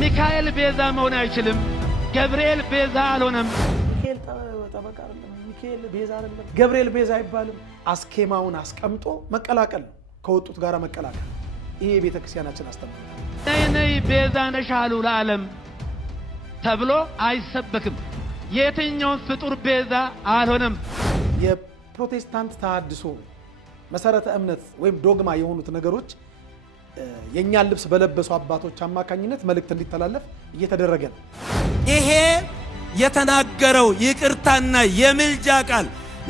ሚካኤል ቤዛ መሆን አይችልም። ገብርኤል ቤዛ አልሆነም። ሚካኤል ተበቃ አይደለም። ሚካኤል ቤዛ አይደለም። ገብርኤል ቤዛ አይባልም። አስኬማውን አስቀምጦ መቀላቀል ከወጡት ጋር መቀላቀል። ይሄ ቤተክርስቲያናችን አስተምሮ ነይ ቤዛ ነሽ አሉ ለዓለም ተብሎ አይሰበክም። የትኛውን ፍጡር ቤዛ አልሆነም። የፕሮቴስታንት ተሐድሶ መሰረተ እምነት ወይም ዶግማ የሆኑት ነገሮች የኛን ልብስ በለበሱ አባቶች አማካኝነት መልእክት እንዲተላለፍ እየተደረገ ነው። ይሄ የተናገረው ይቅርታና የምልጃ ቃል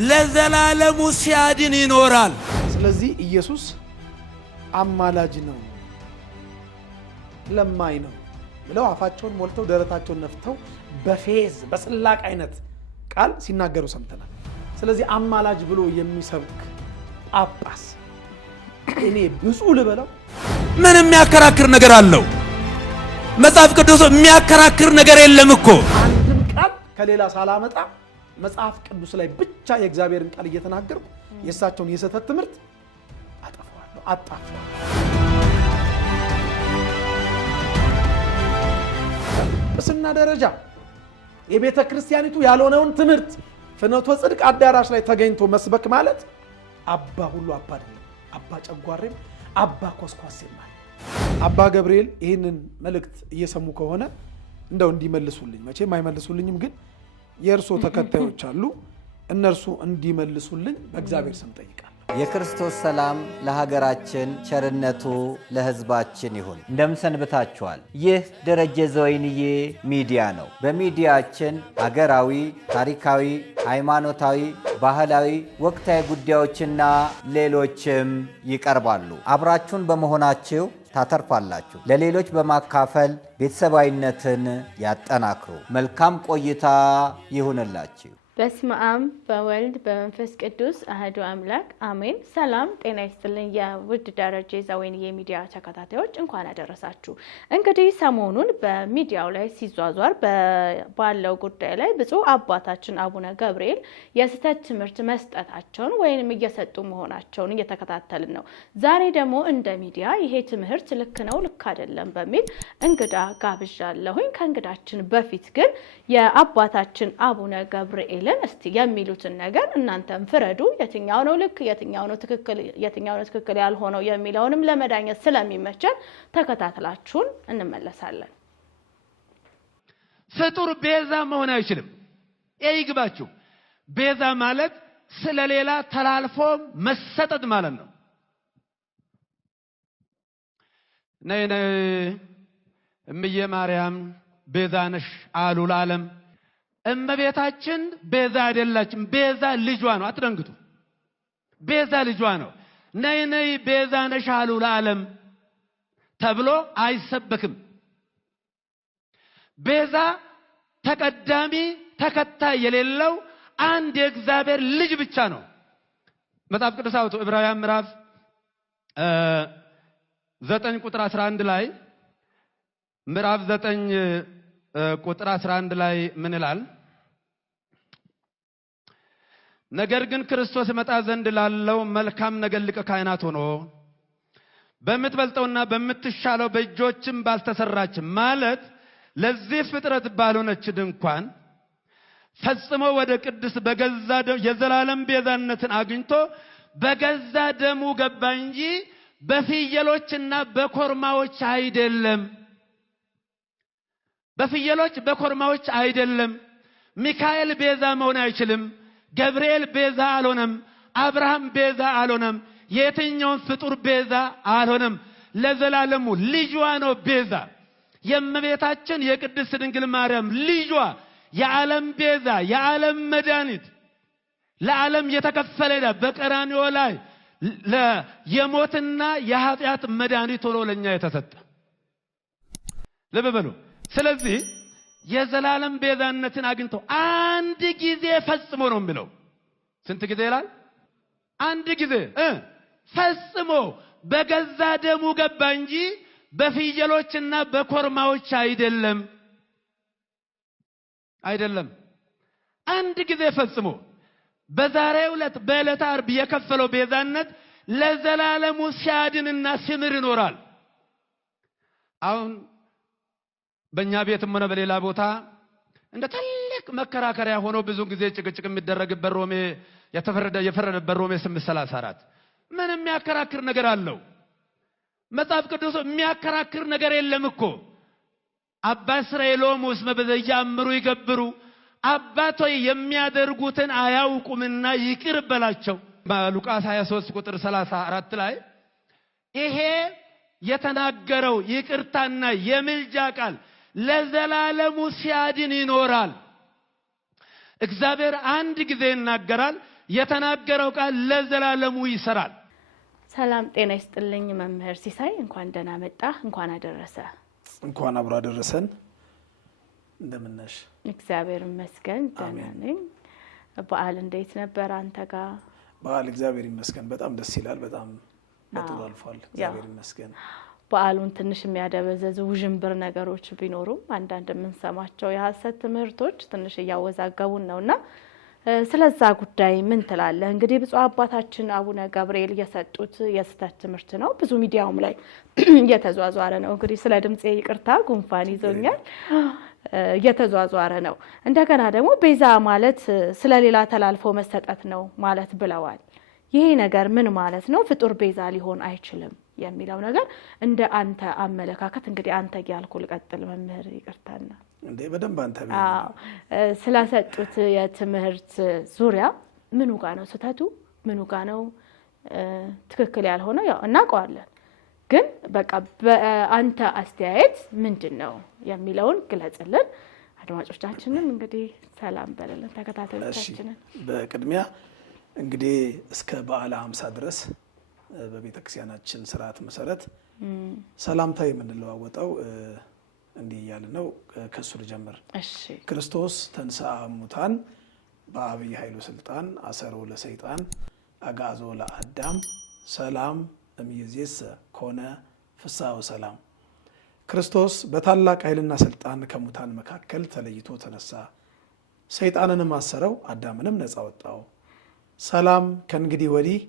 ለዘላለሙ ሲያድን ይኖራል። ስለዚህ ኢየሱስ አማላጅ ነው፣ ለማኝ ነው ብለው አፋቸውን ሞልተው ደረታቸውን ነፍተው በፌዝ በስላቅ አይነት ቃል ሲናገሩ ሰምተናል። ስለዚህ አማላጅ ብሎ የሚሰብክ ጳጳስ እኔ ብፁዕ ልበለው? ምን የሚያከራክር ነገር አለው? መጽሐፍ ቅዱስ የሚያከራክር ነገር የለም እኮ። አንድም ቃል ከሌላ ሳላመጣ መጽሐፍ ቅዱስ ላይ ብቻ የእግዚአብሔርን ቃል እየተናገርኩ የእሳቸውን የስህተት ትምህርት አጠፋዋለሁ፣ አጣፋለሁ። በጵጵስና ደረጃ የቤተ ክርስቲያኒቱ ያልሆነውን ትምህርት ፍኖተ ጽድቅ አዳራሽ ላይ ተገኝቶ መስበክ ማለት አባ ሁሉ አባ አይደለም። አባ ጨጓሬም አባ ኮስኳሴም ማለት አባ ገብርኤል ይህንን መልእክት እየሰሙ ከሆነ እንደው እንዲመልሱልኝ፣ መቼም አይመልሱልኝም፣ ግን የእርሶ ተከታዮች አሉ፣ እነርሱ እንዲመልሱልኝ በእግዚአብሔር ስም ጠይቃለሁ። የክርስቶስ ሰላም ለሀገራችን፣ ቸርነቱ ለሕዝባችን ይሁን። እንደምሰንብታችኋል። ይህ ደረጀ ዘወይንዬ ሚዲያ ነው። በሚዲያችን ሀገራዊ፣ ታሪካዊ፣ ሃይማኖታዊ፣ ባህላዊ፣ ወቅታዊ ጉዳዮችና ሌሎችም ይቀርባሉ። አብራችሁን በመሆናችሁ ታተርፋላችሁ። ለሌሎች በማካፈል ቤተሰባዊነትን ያጠናክሩ። መልካም ቆይታ ይሁንላችሁ። በስመ አብ በወልድ በመንፈስ ቅዱስ አህዱ አምላክ አሜን። ሰላም ጤና ይስጥልኝ። የውድ ደረጀ ዘወይንዬ ሚዲያ ተከታታዮች እንኳን አደረሳችሁ። እንግዲህ ሰሞኑን በሚዲያው ላይ ሲዟዟር ባለው ጉዳይ ላይ ብፁዕ አባታችን አቡነ ገብርኤል የስህተት ትምህርት መስጠታቸውን ወይንም እየሰጡ መሆናቸውን እየተከታተልን ነው። ዛሬ ደግሞ እንደ ሚዲያ ይሄ ትምህርት ልክ ነው ልክ አይደለም በሚል እንግዳ ጋብዣለሁኝ። ከእንግዳችን በፊት ግን የአባታችን አቡነ ገብርኤል እስቲ የሚሉትን ነገር እናንተም ፍረዱ። የትኛው ነው ልክ የትኛው ነው ትክክል ያልሆነው የሚለውንም ለመዳኘት ስለሚመቸን ተከታትላችሁን እንመለሳለን። ፍጡር ቤዛ መሆን አይችልም። ይግባችሁ። ቤዛ ማለት ስለሌላ ተላልፎ መሰጠት ማለት ነው። ነይ እምዬ ማርያም ቤዛ ነሽ አሉ ለዓለም። እመቤታችን ቤዛ አይደላችም። ቤዛ ልጇ ነው። አትደንግጡ። ቤዛ ልጇ ነው። ነይ ቤዛ ነሽ አሉ ለዓለም ተብሎ አይሰበክም። ቤዛ ተቀዳሚ ተከታይ የሌለው አንድ የእግዚአብሔር ልጅ ብቻ ነው። መጽሐፍ ቅዱስ አውጡ ዕብራውያን ምዕራፍ 9 ቁጥር 11 ላይ ምዕራፍ 9 ቁጥር 11 ላይ ምን ይላል? ነገር ግን ክርስቶስ መጣ ዘንድ ላለው መልካም ነገር ሊቀ ካህናት ሆኖ በምትበልጠውና በምትሻለው በእጆችም ባልተሰራች ማለት ለዚህ ፍጥረት ባልሆነች ድንኳን ፈጽሞ ወደ ቅድስ በገዛ የዘላለም ቤዛነትን አግኝቶ በገዛ ደሙ ገባ እንጂ በፍየሎችና በኮርማዎች አይደለም። በፍየሎች በኮርማዎች አይደለም። ሚካኤል ቤዛ መሆን አይችልም። ገብርኤል ቤዛ አልሆነም። አብርሃም ቤዛ አልሆነም። የትኛውን ፍጡር ቤዛ አልሆነም። ለዘላለሙ ልጇ ነው ቤዛ። የእመቤታችን የቅድስት ድንግል ማርያም ልጇ የዓለም ቤዛ፣ የዓለም መድኃኒት፣ ለዓለም የተከፈለ ዕዳ በቀራንዮ ላይ የሞትና የኃጢአት መድኃኒት ሆኖ ለኛ የተሰጠ ልብ በሉ። ስለዚህ የዘላለም ቤዛነትን አግኝቶ አንድ ጊዜ ፈጽሞ ነው የሚለው። ስንት ጊዜ ይላል? አንድ ጊዜ ፈጽሞ በገዛ ደሙ ገባ እንጂ በፍየሎችና በኮርማዎች አይደለም። አንድ ጊዜ ፈጽሞ በዛሬው ዕለት በዕለተ ዓርብ የከፈለው ቤዛነት ለዘላለሙ ሲያድንና ሲምር ይኖራል። አሁን በእኛ ቤትም ሆነ በሌላ ቦታ እንደ ትልቅ መከራከሪያ ሆኖ ብዙ ጊዜ ጭቅጭቅ የሚደረግበት ሮሜ የፈረደበት ሮሜ 8:34 ምን የሚያከራክር ነገር አለው? መጽሐፍ ቅዱስ የሚያከራክር ነገር የለም እኮ። አባ እስራኤሎም ውስጥ በዘያምሩ ይገብሩ አባቶ የሚያደርጉትን አያውቁምና ይቅር በላቸው። በሉቃስ 23:34 ላይ ይሄ የተናገረው ይቅርታና የምልጃ ቃል ለዘላለሙ ሲያድን ይኖራል። እግዚአብሔር አንድ ጊዜ ይናገራል፣ የተናገረው ቃል ለዘላለሙ ይሰራል። ሰላም ጤና ይስጥልኝ መምህር ሲሳይ፣ እንኳን ደህና መጣ። እንኳን አደረሰ። እንኳን አብሮ አደረሰን። እንደምን ነሽ? እግዚአብሔር ይመስገን ደህና ነኝ። በዓል እንዴት ነበር አንተ ጋር? በዓል እግዚአብሔር ይመስገን በጣም ደስ ይላል። በጣም በጥሩ አልፏል። እግዚአብሔር ይመስገን። በዓሉን ትንሽ የሚያደበዘዙ ውዥንብር ነገሮች ቢኖሩም አንዳንድ የምንሰማቸው የሐሰት ትምህርቶች ትንሽ እያወዛገቡን ነውና ስለዛ ጉዳይ ምን ትላለህ? እንግዲህ ብፁዕ አባታችን አቡነ ገብርኤል የሰጡት የስተት ትምህርት ነው። ብዙ ሚዲያውም ላይ እየተዟዟረ ነው። እንግዲህ ስለ ድምጼ ይቅርታ ጉንፋን ይዞኛል። እየተዟዟረ ነው። እንደገና ደግሞ ቤዛ ማለት ስለሌላ ተላልፎ መሰጠት ነው ማለት ብለዋል። ይሄ ነገር ምን ማለት ነው? ፍጡር ቤዛ ሊሆን አይችልም የሚለው ነገር እንደ አንተ አመለካከት እንግዲህ አንተ ያልኩ ልቀጥል መምህር ይቅርታና እንዴ በደንብ አንተ ስለሰጡት የትምህርት ዙሪያ ምኑ ጋር ነው ስተቱ? ምኑ ጋር ነው ትክክል ያልሆነው? ያው እናውቀዋለን፣ ግን በቃ በአንተ አስተያየት ምንድነው የሚለውን ግለጽልን። አድማጮቻችንም እንግዲህ ሰላም በለልን ተከታታዮቻችንን። በቅድሚያ እንግዲህ እስከ በዓለ 50 ድረስ በቤተክርስቲያናችን ስርዓት መሰረት ሰላምታ የምንለዋወጠው እንዲህ ያለ ነው። ከሱ ልጀምር። እሺ። ክርስቶስ ተንሥአ እሙታን በአብይ ኃይሉ ስልጣን አሰሮ ለሰይጣን አጋዞ ለአዳም ሰላም እምይእዜሰ ኮነ ፍስሐ ወሰላም። ክርስቶስ በታላቅ ኃይልና ስልጣን ከሙታን መካከል ተለይቶ ተነሳ፣ ሰይጣንንም አሰረው፣ አዳምንም ነፃ ወጣው። ሰላም ከእንግዲህ ወዲህ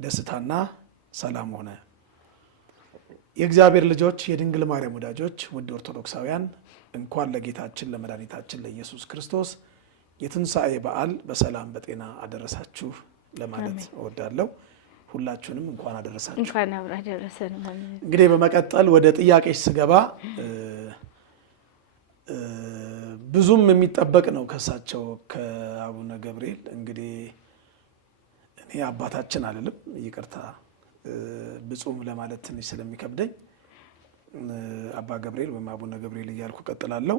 ደስታና ሰላም ሆነ። የእግዚአብሔር ልጆች የድንግል ማርያም ወዳጆች ውድ ኦርቶዶክሳውያን እንኳን ለጌታችን ለመድኃኒታችን ለኢየሱስ ክርስቶስ የትንሣኤ በዓል በሰላም በጤና አደረሳችሁ ለማለት እወዳለሁ። ሁላችሁንም እንኳን አደረሳችሁ። እንኳን አብራ አደረሰን። እንግዲህ በመቀጠል ወደ ጥያቄሽ ስገባ ብዙም የሚጠበቅ ነው ከሳቸው ከአቡነ ገብርኤል። እንግዲህ እኔ አባታችን አልልም፣ ይቅርታ ብፁም ለማለት ትንሽ ስለሚከብደኝ አባ ገብርኤል ወይም አቡነ ገብርኤል እያልኩ ቀጥላለሁ።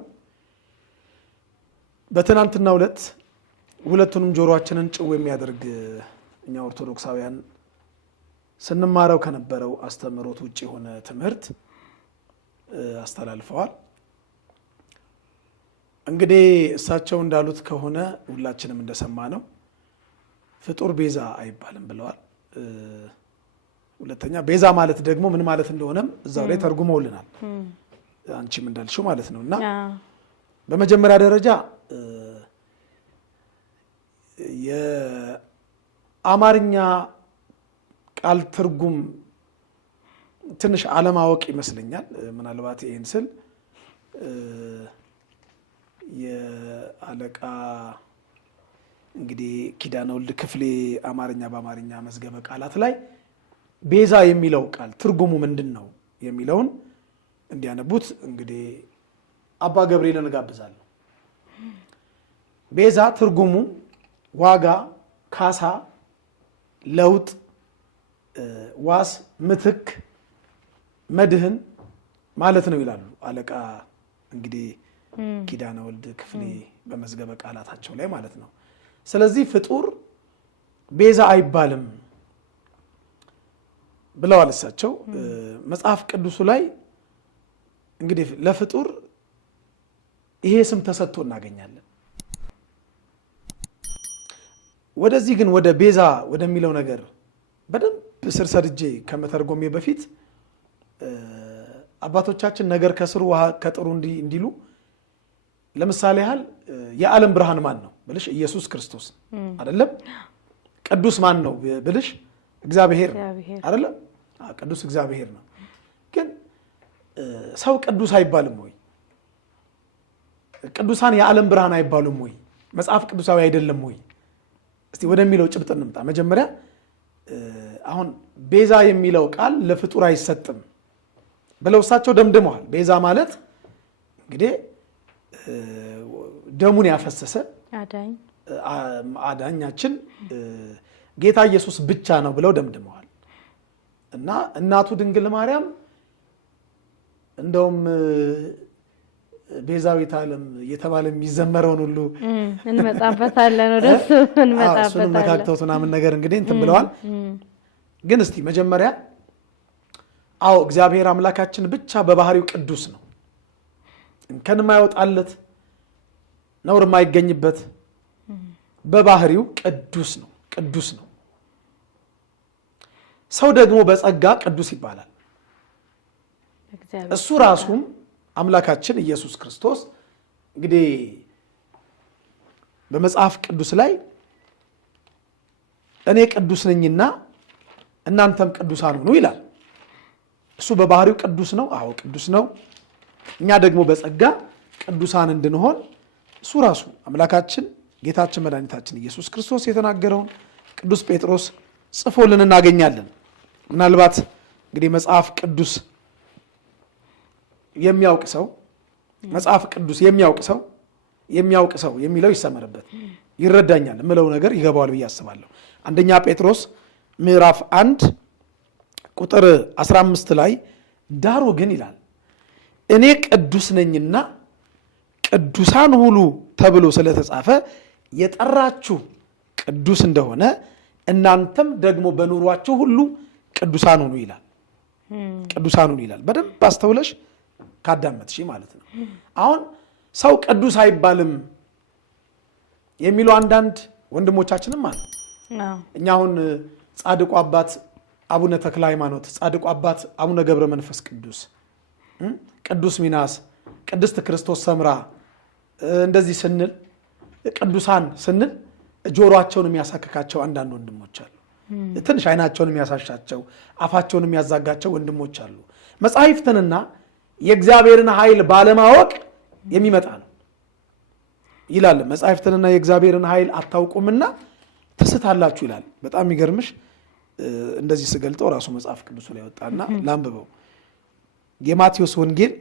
በትናንትናው ዕለት ሁለቱንም ጆሮአችንን ጭው የሚያደርግ እኛ ኦርቶዶክሳውያን ስንማረው ከነበረው አስተምህሮት ውጭ የሆነ ትምህርት አስተላልፈዋል። እንግዲህ እሳቸው እንዳሉት ከሆነ ሁላችንም እንደሰማ ነው ፍጡር ቤዛ አይባልም ብለዋል። ሁለተኛ ቤዛ ማለት ደግሞ ምን ማለት እንደሆነም እዛው ላይ ተርጉመውልናል፣ አንቺም እንዳልሽው ማለት ነው። እና በመጀመሪያ ደረጃ የአማርኛ ቃል ትርጉም ትንሽ አለማወቅ ይመስለኛል። ምናልባት ይህን ስል የአለቃ እንግዲህ ኪዳነ ወልድ ክፍሌ አማርኛ በአማርኛ መዝገበ ቃላት ላይ ቤዛ የሚለው ቃል ትርጉሙ ምንድን ነው የሚለውን እንዲያነቡት እንግዲህ አባ ገብርኤልን እጋብዛለሁ። ቤዛ ትርጉሙ ዋጋ፣ ካሳ፣ ለውጥ፣ ዋስ፣ ምትክ፣ መድህን ማለት ነው ይላሉ አለቃ እንግዲህ ኪዳነ ወልድ ክፍሌ በመዝገበ ቃላታቸው ላይ ማለት ነው። ስለዚህ ፍጡር ቤዛ አይባልም ብለዋል እሳቸው። መጽሐፍ ቅዱሱ ላይ እንግዲህ ለፍጡር ይሄ ስም ተሰጥቶ እናገኛለን። ወደዚህ ግን ወደ ቤዛ ወደሚለው ነገር በደንብ ስር ሰድጄ ከመተርጎሜ በፊት አባቶቻችን ነገር ከስሩ ውሃ ከጥሩ እንዲሉ ለምሳሌ ያህል የዓለም ብርሃን ማን ነው ብልሽ ኢየሱስ ክርስቶስ አይደለም። ቅዱስ ማን ነው ብልሽ እግዚአብሔር አይደለም። ቅዱስ እግዚአብሔር ነው። ግን ሰው ቅዱስ አይባልም ወይ? ቅዱሳን የዓለም ብርሃን አይባሉም ወይ? መጽሐፍ ቅዱሳዊ አይደለም ወይ? እስቲ ወደሚለው ጭብጥ እንምጣ። መጀመሪያ አሁን ቤዛ የሚለው ቃል ለፍጡር አይሰጥም ብለው እሳቸው ደምድመዋል። ቤዛ ማለት እንግዲህ ደሙን ያፈሰሰ አዳኛችን ጌታ ኢየሱስ ብቻ ነው ብለው ደምድመዋል። እና እናቱ ድንግል ማርያም እንደውም ቤዛዊት ዓለም እየተባለ የሚዘመረውን ሁሉ እንመጣበታለን ወደሱ እንመጣበታለን መካከቱት ምናምን ነገር እንግዲህ እንትን ብለዋል። ግን እስቲ መጀመሪያ እግዚአብሔር አምላካችን ብቻ በባህሪው ቅዱስ ነው። እንከን የማይወጣለት ነውር የማይገኝበት በባህሪው ቅዱስ ነው። ቅዱስ ነው። ሰው ደግሞ በጸጋ ቅዱስ ይባላል። እሱ ራሱም አምላካችን ኢየሱስ ክርስቶስ እንግዲህ በመጽሐፍ ቅዱስ ላይ እኔ ቅዱስ ነኝና እናንተም ቅዱሳን ሁኑ ይላል። እሱ በባህሪው ቅዱስ ነው። ቅዱስ ነው። እኛ ደግሞ በጸጋ ቅዱሳን እንድንሆን እሱ ራሱ አምላካችን ጌታችን መድኃኒታችን ኢየሱስ ክርስቶስ የተናገረውን ቅዱስ ጴጥሮስ ጽፎልን እናገኛለን። ምናልባት እንግዲህ መጽሐፍ ቅዱስ የሚያውቅ ሰው መጽሐፍ ቅዱስ የሚያውቅ ሰው የሚለው ይሰመርበት ይረዳኛል የምለው ነገር ይገባዋል ብዬ አስባለሁ። አንደኛ ጴጥሮስ ምዕራፍ 1 ቁጥር 15 ላይ ዳሩ ግን ይላል እኔ ቅዱስ ነኝና ቅዱሳን ሁሉ ተብሎ ስለተጻፈ የጠራችሁ ቅዱስ እንደሆነ እናንተም ደግሞ በኑሯችሁ ሁሉ ቅዱሳን ሁኑ ይላል። ቅዱሳን ሁኑ ይላል። በደንብ አስተውለሽ ካዳመጥሽ ማለት ነው። አሁን ሰው ቅዱስ አይባልም የሚሉ አንዳንድ ወንድሞቻችንም አሉ። እኛ አሁን ጻድቁ አባት አቡነ ተክለ ሃይማኖት፣ ጻድቁ አባት አቡነ ገብረ መንፈስ ቅዱስ፣ ቅዱስ ሚናስ፣ ቅድስት ክርስቶስ ሰምራ እንደዚህ ስንል ቅዱሳን ስንል ጆሮአቸውን የሚያሳክካቸው አንዳንድ ወንድሞች አሉ። ትንሽ አይናቸውን የሚያሳሻቸው አፋቸውን የሚያዛጋቸው ወንድሞች አሉ። መጻሕፍትንና የእግዚአብሔርን ኃይል ባለማወቅ የሚመጣ ነው ይላል። መጻሕፍትንና የእግዚአብሔርን ኃይል አታውቁምና ትስታላችሁ ይላል። በጣም የሚገርምሽ እንደዚህ ስገልጠው ራሱ መጽሐፍ ቅዱስ ላይ ወጣና ላንብበው። የማቴዎስ ወንጌል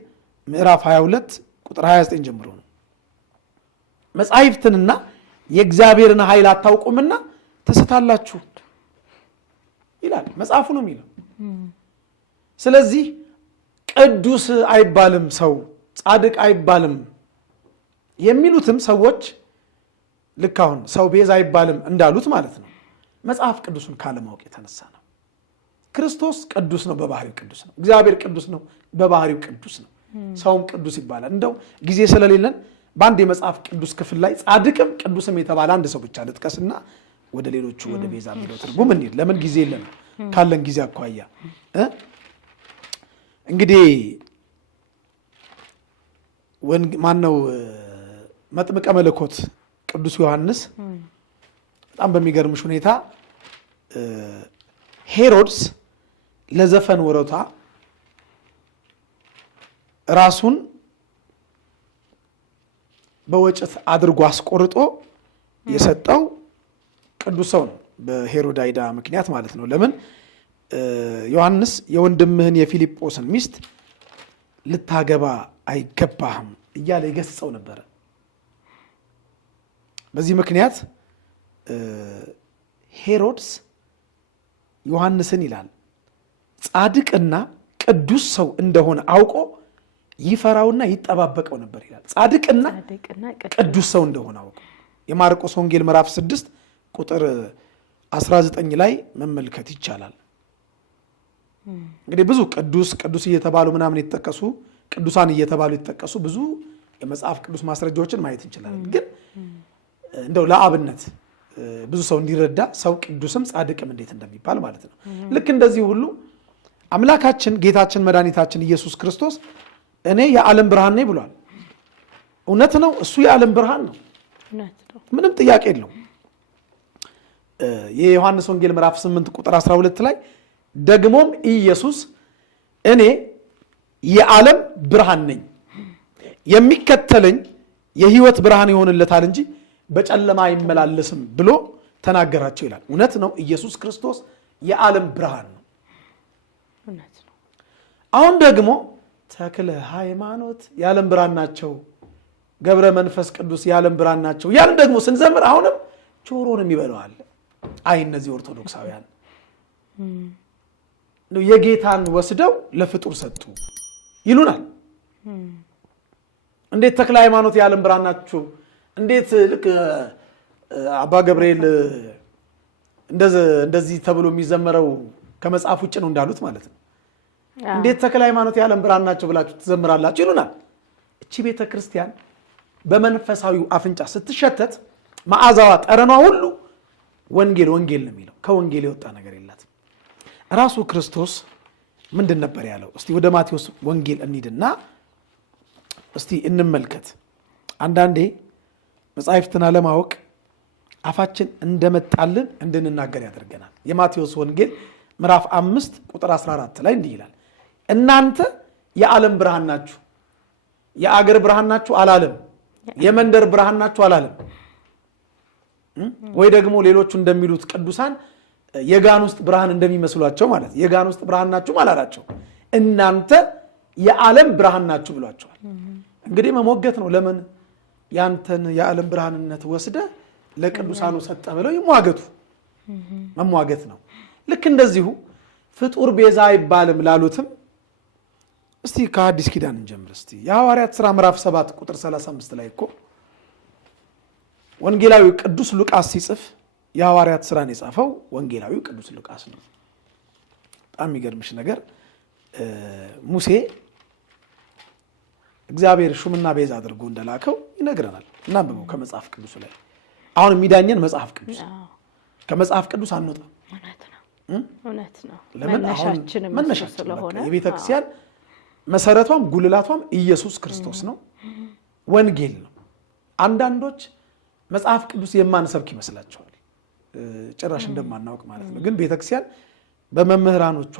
ምዕራፍ 22 ቁጥር 29 ጀምሮ ነው። መጻሕፍትንና የእግዚአብሔርን ኃይል አታውቁምና ትስታላችሁ ይላል። መጽሐፉ ነው የሚለው። ስለዚህ ቅዱስ አይባልም፣ ሰው ጻድቅ አይባልም የሚሉትም ሰዎች ልክ አሁን ሰው ቤዛ አይባልም እንዳሉት ማለት ነው መጽሐፍ ቅዱስን ካለማወቅ የተነሳ ነው። ክርስቶስ ቅዱስ ነው፣ በባህሪው ቅዱስ ነው። እግዚአብሔር ቅዱስ ነው፣ በባህሪው ቅዱስ ነው። ሰውም ቅዱስ ይባላል። እንደው ጊዜ ስለሌለን በአንድ የመጽሐፍ ቅዱስ ክፍል ላይ ጻድቅም ቅዱስም የተባለ አንድ ሰው ብቻ ልጥቀስና ወደ ሌሎቹ ወደ ቤዛ የሚለው ትርጉም እንሂድ። ለምን ጊዜ የለንም ካለን ጊዜ አኳያ እንግዲህ ማነው መጥምቀ መለኮት ቅዱስ ዮሐንስ በጣም በሚገርምሽ ሁኔታ ሄሮድስ ለዘፈን ወረታ ራሱን በወጭት አድርጎ አስቆርጦ የሰጠው ቅዱስ ሰው ነው፣ በሄሮዳይዳ ምክንያት ማለት ነው። ለምን ዮሐንስ የወንድምህን የፊልጶስን ሚስት ልታገባ አይገባህም እያለ ይገስጸው ነበረ። በዚህ ምክንያት ሄሮድስ ዮሐንስን ይላል ጻድቅና ቅዱስ ሰው እንደሆነ አውቆ ይፈራውና ይጠባበቀው ነበር ይላል። ጻድቅና ቅዱስ ሰው እንደሆነ አውቆ የማርቆስ ወንጌል ምዕራፍ 6 ቁጥር 19 ላይ መመልከት ይቻላል። እንግዲህ ብዙ ቅዱስ እየተባሉ ምናምን የተጠቀሱ ቅዱሳን እየተባሉ የተጠቀሱ ብዙ የመጽሐፍ ቅዱስ ማስረጃዎችን ማየት እንችላለን። ግን እንደው ለአብነት ብዙ ሰው እንዲረዳ ሰው ቅዱስም ጻድቅም እንዴት እንደሚባል ማለት ነው። ልክ እንደዚህ ሁሉ አምላካችን ጌታችን መድኃኒታችን ኢየሱስ ክርስቶስ እኔ የዓለም ብርሃን ነኝ ብሏል። እውነት ነው። እሱ የዓለም ብርሃን ነው፣ ምንም ጥያቄ የለው። የዮሐንስ ወንጌል ምዕራፍ 8 ቁጥር 12 ላይ ደግሞም ኢየሱስ እኔ የዓለም ብርሃን ነኝ፣ የሚከተለኝ የህይወት ብርሃን ይሆንለታል እንጂ በጨለማ አይመላለስም ብሎ ተናገራቸው ይላል። እውነት ነው። ኢየሱስ ክርስቶስ የዓለም ብርሃን ነው። እውነት ነው። አሁን ደግሞ ተክለ ሃይማኖት የዓለም ብርሃን ናቸው፣ ገብረ መንፈስ ቅዱስ የዓለም ብርሃን ናቸው ያን ደግሞ ስንዘምር አሁንም ጆሮንም ይበላዋል። አይ እነዚህ ኦርቶዶክሳውያን ነው የጌታን ወስደው ለፍጡር ሰጡ ይሉናል። እንዴት ተክለ ሃይማኖት የዓለም ብርሃን ናቸው? እንዴት ልክ አባ ገብርኤል እንደዚህ ተብሎ የሚዘመረው ከመጽሐፍ ውጭ ነው እንዳሉት ማለት ነው። እንዴት ተክለ ሃይማኖት የዓለም ብርሃን ናቸው ብላችሁ ትዘምራላችሁ ይሉናል። እቺ ቤተ ክርስቲያን በመንፈሳዊው አፍንጫ ስትሸተት መዓዛዋ ጠረኗ ሁሉ ወንጌል ወንጌል ነው የሚለው። ከወንጌል የወጣ ነገር የላትም። ራሱ ክርስቶስ ምንድን ነበር ያለው? እስቲ ወደ ማቴዎስ ወንጌል እንሂድና እስቲ እንመልከት። አንዳንዴ መጻሕፍትን አለማወቅ አፋችን እንደመጣልን እንድንናገር ያደርገናል። የማቴዎስ ወንጌል ምዕራፍ 5 ቁጥር 14 ላይ እንዲህ ይላል፣ እናንተ የዓለም ብርሃን ናችሁ። የአገር ብርሃን ናችሁ አላለም። የመንደር ብርሃን ናችሁ አላለም። ወይ ደግሞ ሌሎቹ እንደሚሉት ቅዱሳን የጋን ውስጥ ብርሃን እንደሚመስሏቸው ማለት የጋን ውስጥ ብርሃን ናችሁ አላላቸው። እናንተ የዓለም ብርሃን ናችሁ ብሏቸዋል። እንግዲህ መሞገት ነው። ለምን ያንተን የዓለም ብርሃንነት ወስደ ለቅዱሳኑ ሰጠ ብለው ይሟገቱ። መሟገት ነው። ልክ እንደዚሁ ፍጡር ቤዛ አይባልም ላሉትም እስቲ ከአዲስ ኪዳን እንጀምር። እስቲ የሐዋርያት ሥራ ምዕራፍ 7 ቁጥር 35 ላይ እኮ ወንጌላዊው ቅዱስ ሉቃስ ሲጽፍ የሐዋርያት ሥራን የጻፈው ወንጌላዊው ቅዱስ ሉቃስ ነው። በጣም የሚገርምሽ ነገር ሙሴ እግዚአብሔር ሹምና ቤዛ አድርጎ እንደላከው ይነግረናል። እናንብበው ከመጽሐፍ ቅዱስ ላይ። አሁን የሚዳኘን መጽሐፍ ቅዱስ፣ ከመጽሐፍ ቅዱስ አንወጣም። እውነት ነው። ለምን? አሁን መነሻችን ስለሆነ የቤተ ክርስቲያን መሰረቷም ጉልላቷም ኢየሱስ ክርስቶስ ነው፣ ወንጌል ነው። አንዳንዶች መጽሐፍ ቅዱስ የማንሰብክ ይመስላቸዋል፣ ጭራሽ እንደማናውቅ ማለት ነው። ግን ቤተክርስቲያን በመምህራኖቿ፣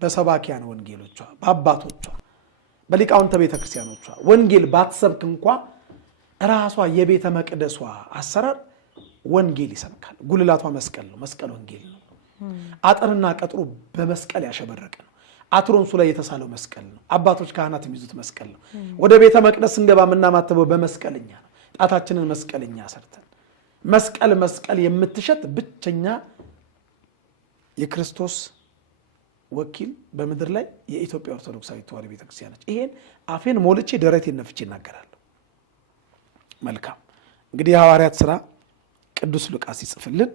በሰባኪያን ወንጌሎቿ፣ በአባቶቿ፣ በሊቃውንተ ቤተክርስቲያኖቿ ወንጌል ባትሰብክ እንኳ ራሷ የቤተ መቅደሷ አሰራር ወንጌል ይሰብካል። ጉልላቷ መስቀል ነው፣ መስቀል ወንጌል ነው። አጥርና ቀጥሩ በመስቀል ያሸበረቀ ነው። አትሮንሱ ላይ የተሳለው መስቀል ነው። አባቶች ካህናት የሚይዙት መስቀል ነው። ወደ ቤተ መቅደስ ስንገባ የምናማተበው በመስቀልኛ ነው። ጣታችንን መስቀልኛ ሰርተን መስቀል መስቀል የምትሸት ብቸኛ የክርስቶስ ወኪል በምድር ላይ የኢትዮጵያ ኦርቶዶክሳዊት ተዋሕዶ ቤተክርስቲያን ነች። ይሄን አፌን ሞልቼ ደረቴን ነፍቼ ይናገራለሁ። መልካም እንግዲህ የሐዋርያት ሥራ ቅዱስ ሉቃስ ይጽፍልን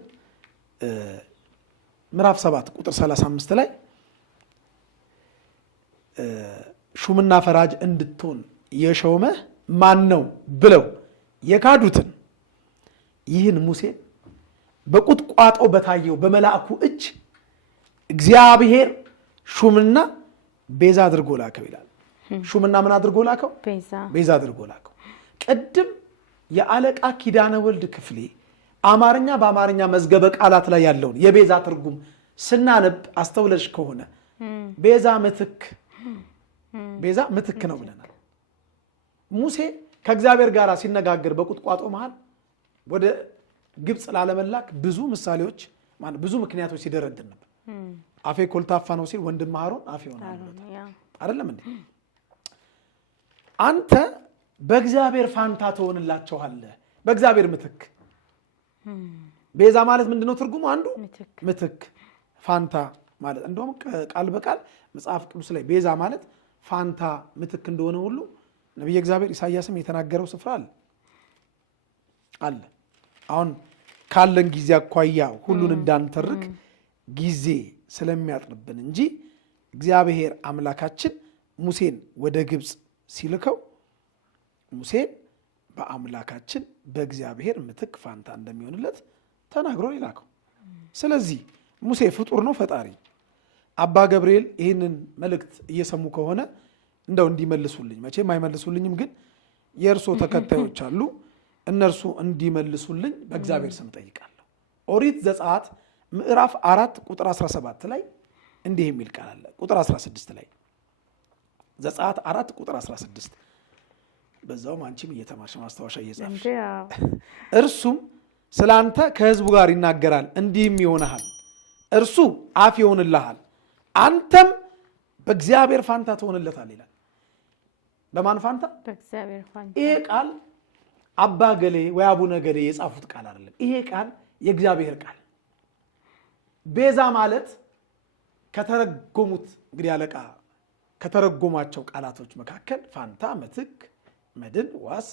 ምዕራፍ 7 ቁጥር 35 ላይ ሹምና ፈራጅ እንድትሆን የሾመህ ማን ነው ብለው የካዱትን ይህን ሙሴን በቁጥቋጦ በታየው በመላእኩ እጅ እግዚአብሔር ሹምና ቤዛ አድርጎ ላከው ይላል። ሹምና ምን አድርጎ ላከው? ቤዛ አድርጎ ላከው። ቅድም የአለቃ ኪዳነ ወልድ ክፍሌ አማርኛ በአማርኛ መዝገበ ቃላት ላይ ያለውን የቤዛ ትርጉም ስናነብ አስተውለሽ ከሆነ ቤዛ ምትክ ነው ብለናል። ሙሴ ከእግዚአብሔር ጋር ሲነጋገር በቁጥቋጦ መሃል ወደ ግብፅ ላለመላክ ብዙ ምሳሌዎች ብዙ ምክንያቶች ሲደረድር ነበር። አፌ ኮልታፋ ነው ሲል ወንድም አሮን አፌ ሆናል አይደለም እንዴ? አንተ በእግዚአብሔር ፋንታ ትሆንላቸዋለህ፣ በእግዚአብሔር ምትክ። ቤዛ ማለት ምንድነው ትርጉሙ? አንዱ ምትክ፣ ፋንታ ማለት እንደውም ቃል በቃል መጽሐፍ ቅዱስ ላይ ቤዛ ማለት ፋንታ ምትክ እንደሆነ ሁሉ ነቢየ እግዚአብሔር ኢሳይያስም የተናገረው ስፍራ አለ። አሁን ካለን ጊዜ አኳያ ሁሉን እንዳንተርክ ጊዜ ስለሚያጥርብን እንጂ እግዚአብሔር አምላካችን ሙሴን ወደ ግብፅ ሲልከው ሙሴን በአምላካችን በእግዚአብሔር ምትክ ፋንታ እንደሚሆንለት ተናግሮ ይላከው። ስለዚህ ሙሴ ፍጡር ነው፣ ፈጣሪ። አባ ገብርኤል ይህንን መልእክት እየሰሙ ከሆነ እንደው እንዲመልሱልኝ፣ መቼም አይመልሱልኝም፣ ግን የእርሶ ተከታዮች አሉ፣ እነርሱ እንዲመልሱልኝ በእግዚአብሔር ስም ጠይቃለሁ። ኦሪት ዘጸአት ምዕራፍ 4 ቁጥር 17 ላይ እንዲህ የሚል ቃል አለ። ቁጥር 16 ላይ ዘጸአት 4 ቁጥር 16 በዛውም አንቺም እየተማርሽ ማስታወሻ እየጻፍሽ እርሱም ስላንተ ከሕዝቡ ጋር ይናገራል፣ እንዲህም ይሆናል፣ እርሱ አፍ ይሆንልሃል፣ አንተም በእግዚአብሔር ፋንታ ትሆንለታል ይላል። በማን ፋንታ? በእግዚአብሔር ፋንታ። ይሄ ቃል አባ ገሌ ወይ አቡነ ገሌ የጻፉት ቃል አይደለም። ይሄ ቃል የእግዚአብሔር ቃል። ቤዛ ማለት ከተረጎሙት እንግዲህ አለቃ ከተረጎሟቸው ቃላቶች መካከል ፋንታ፣ ምትክ፣ መድን፣ ዋስ፣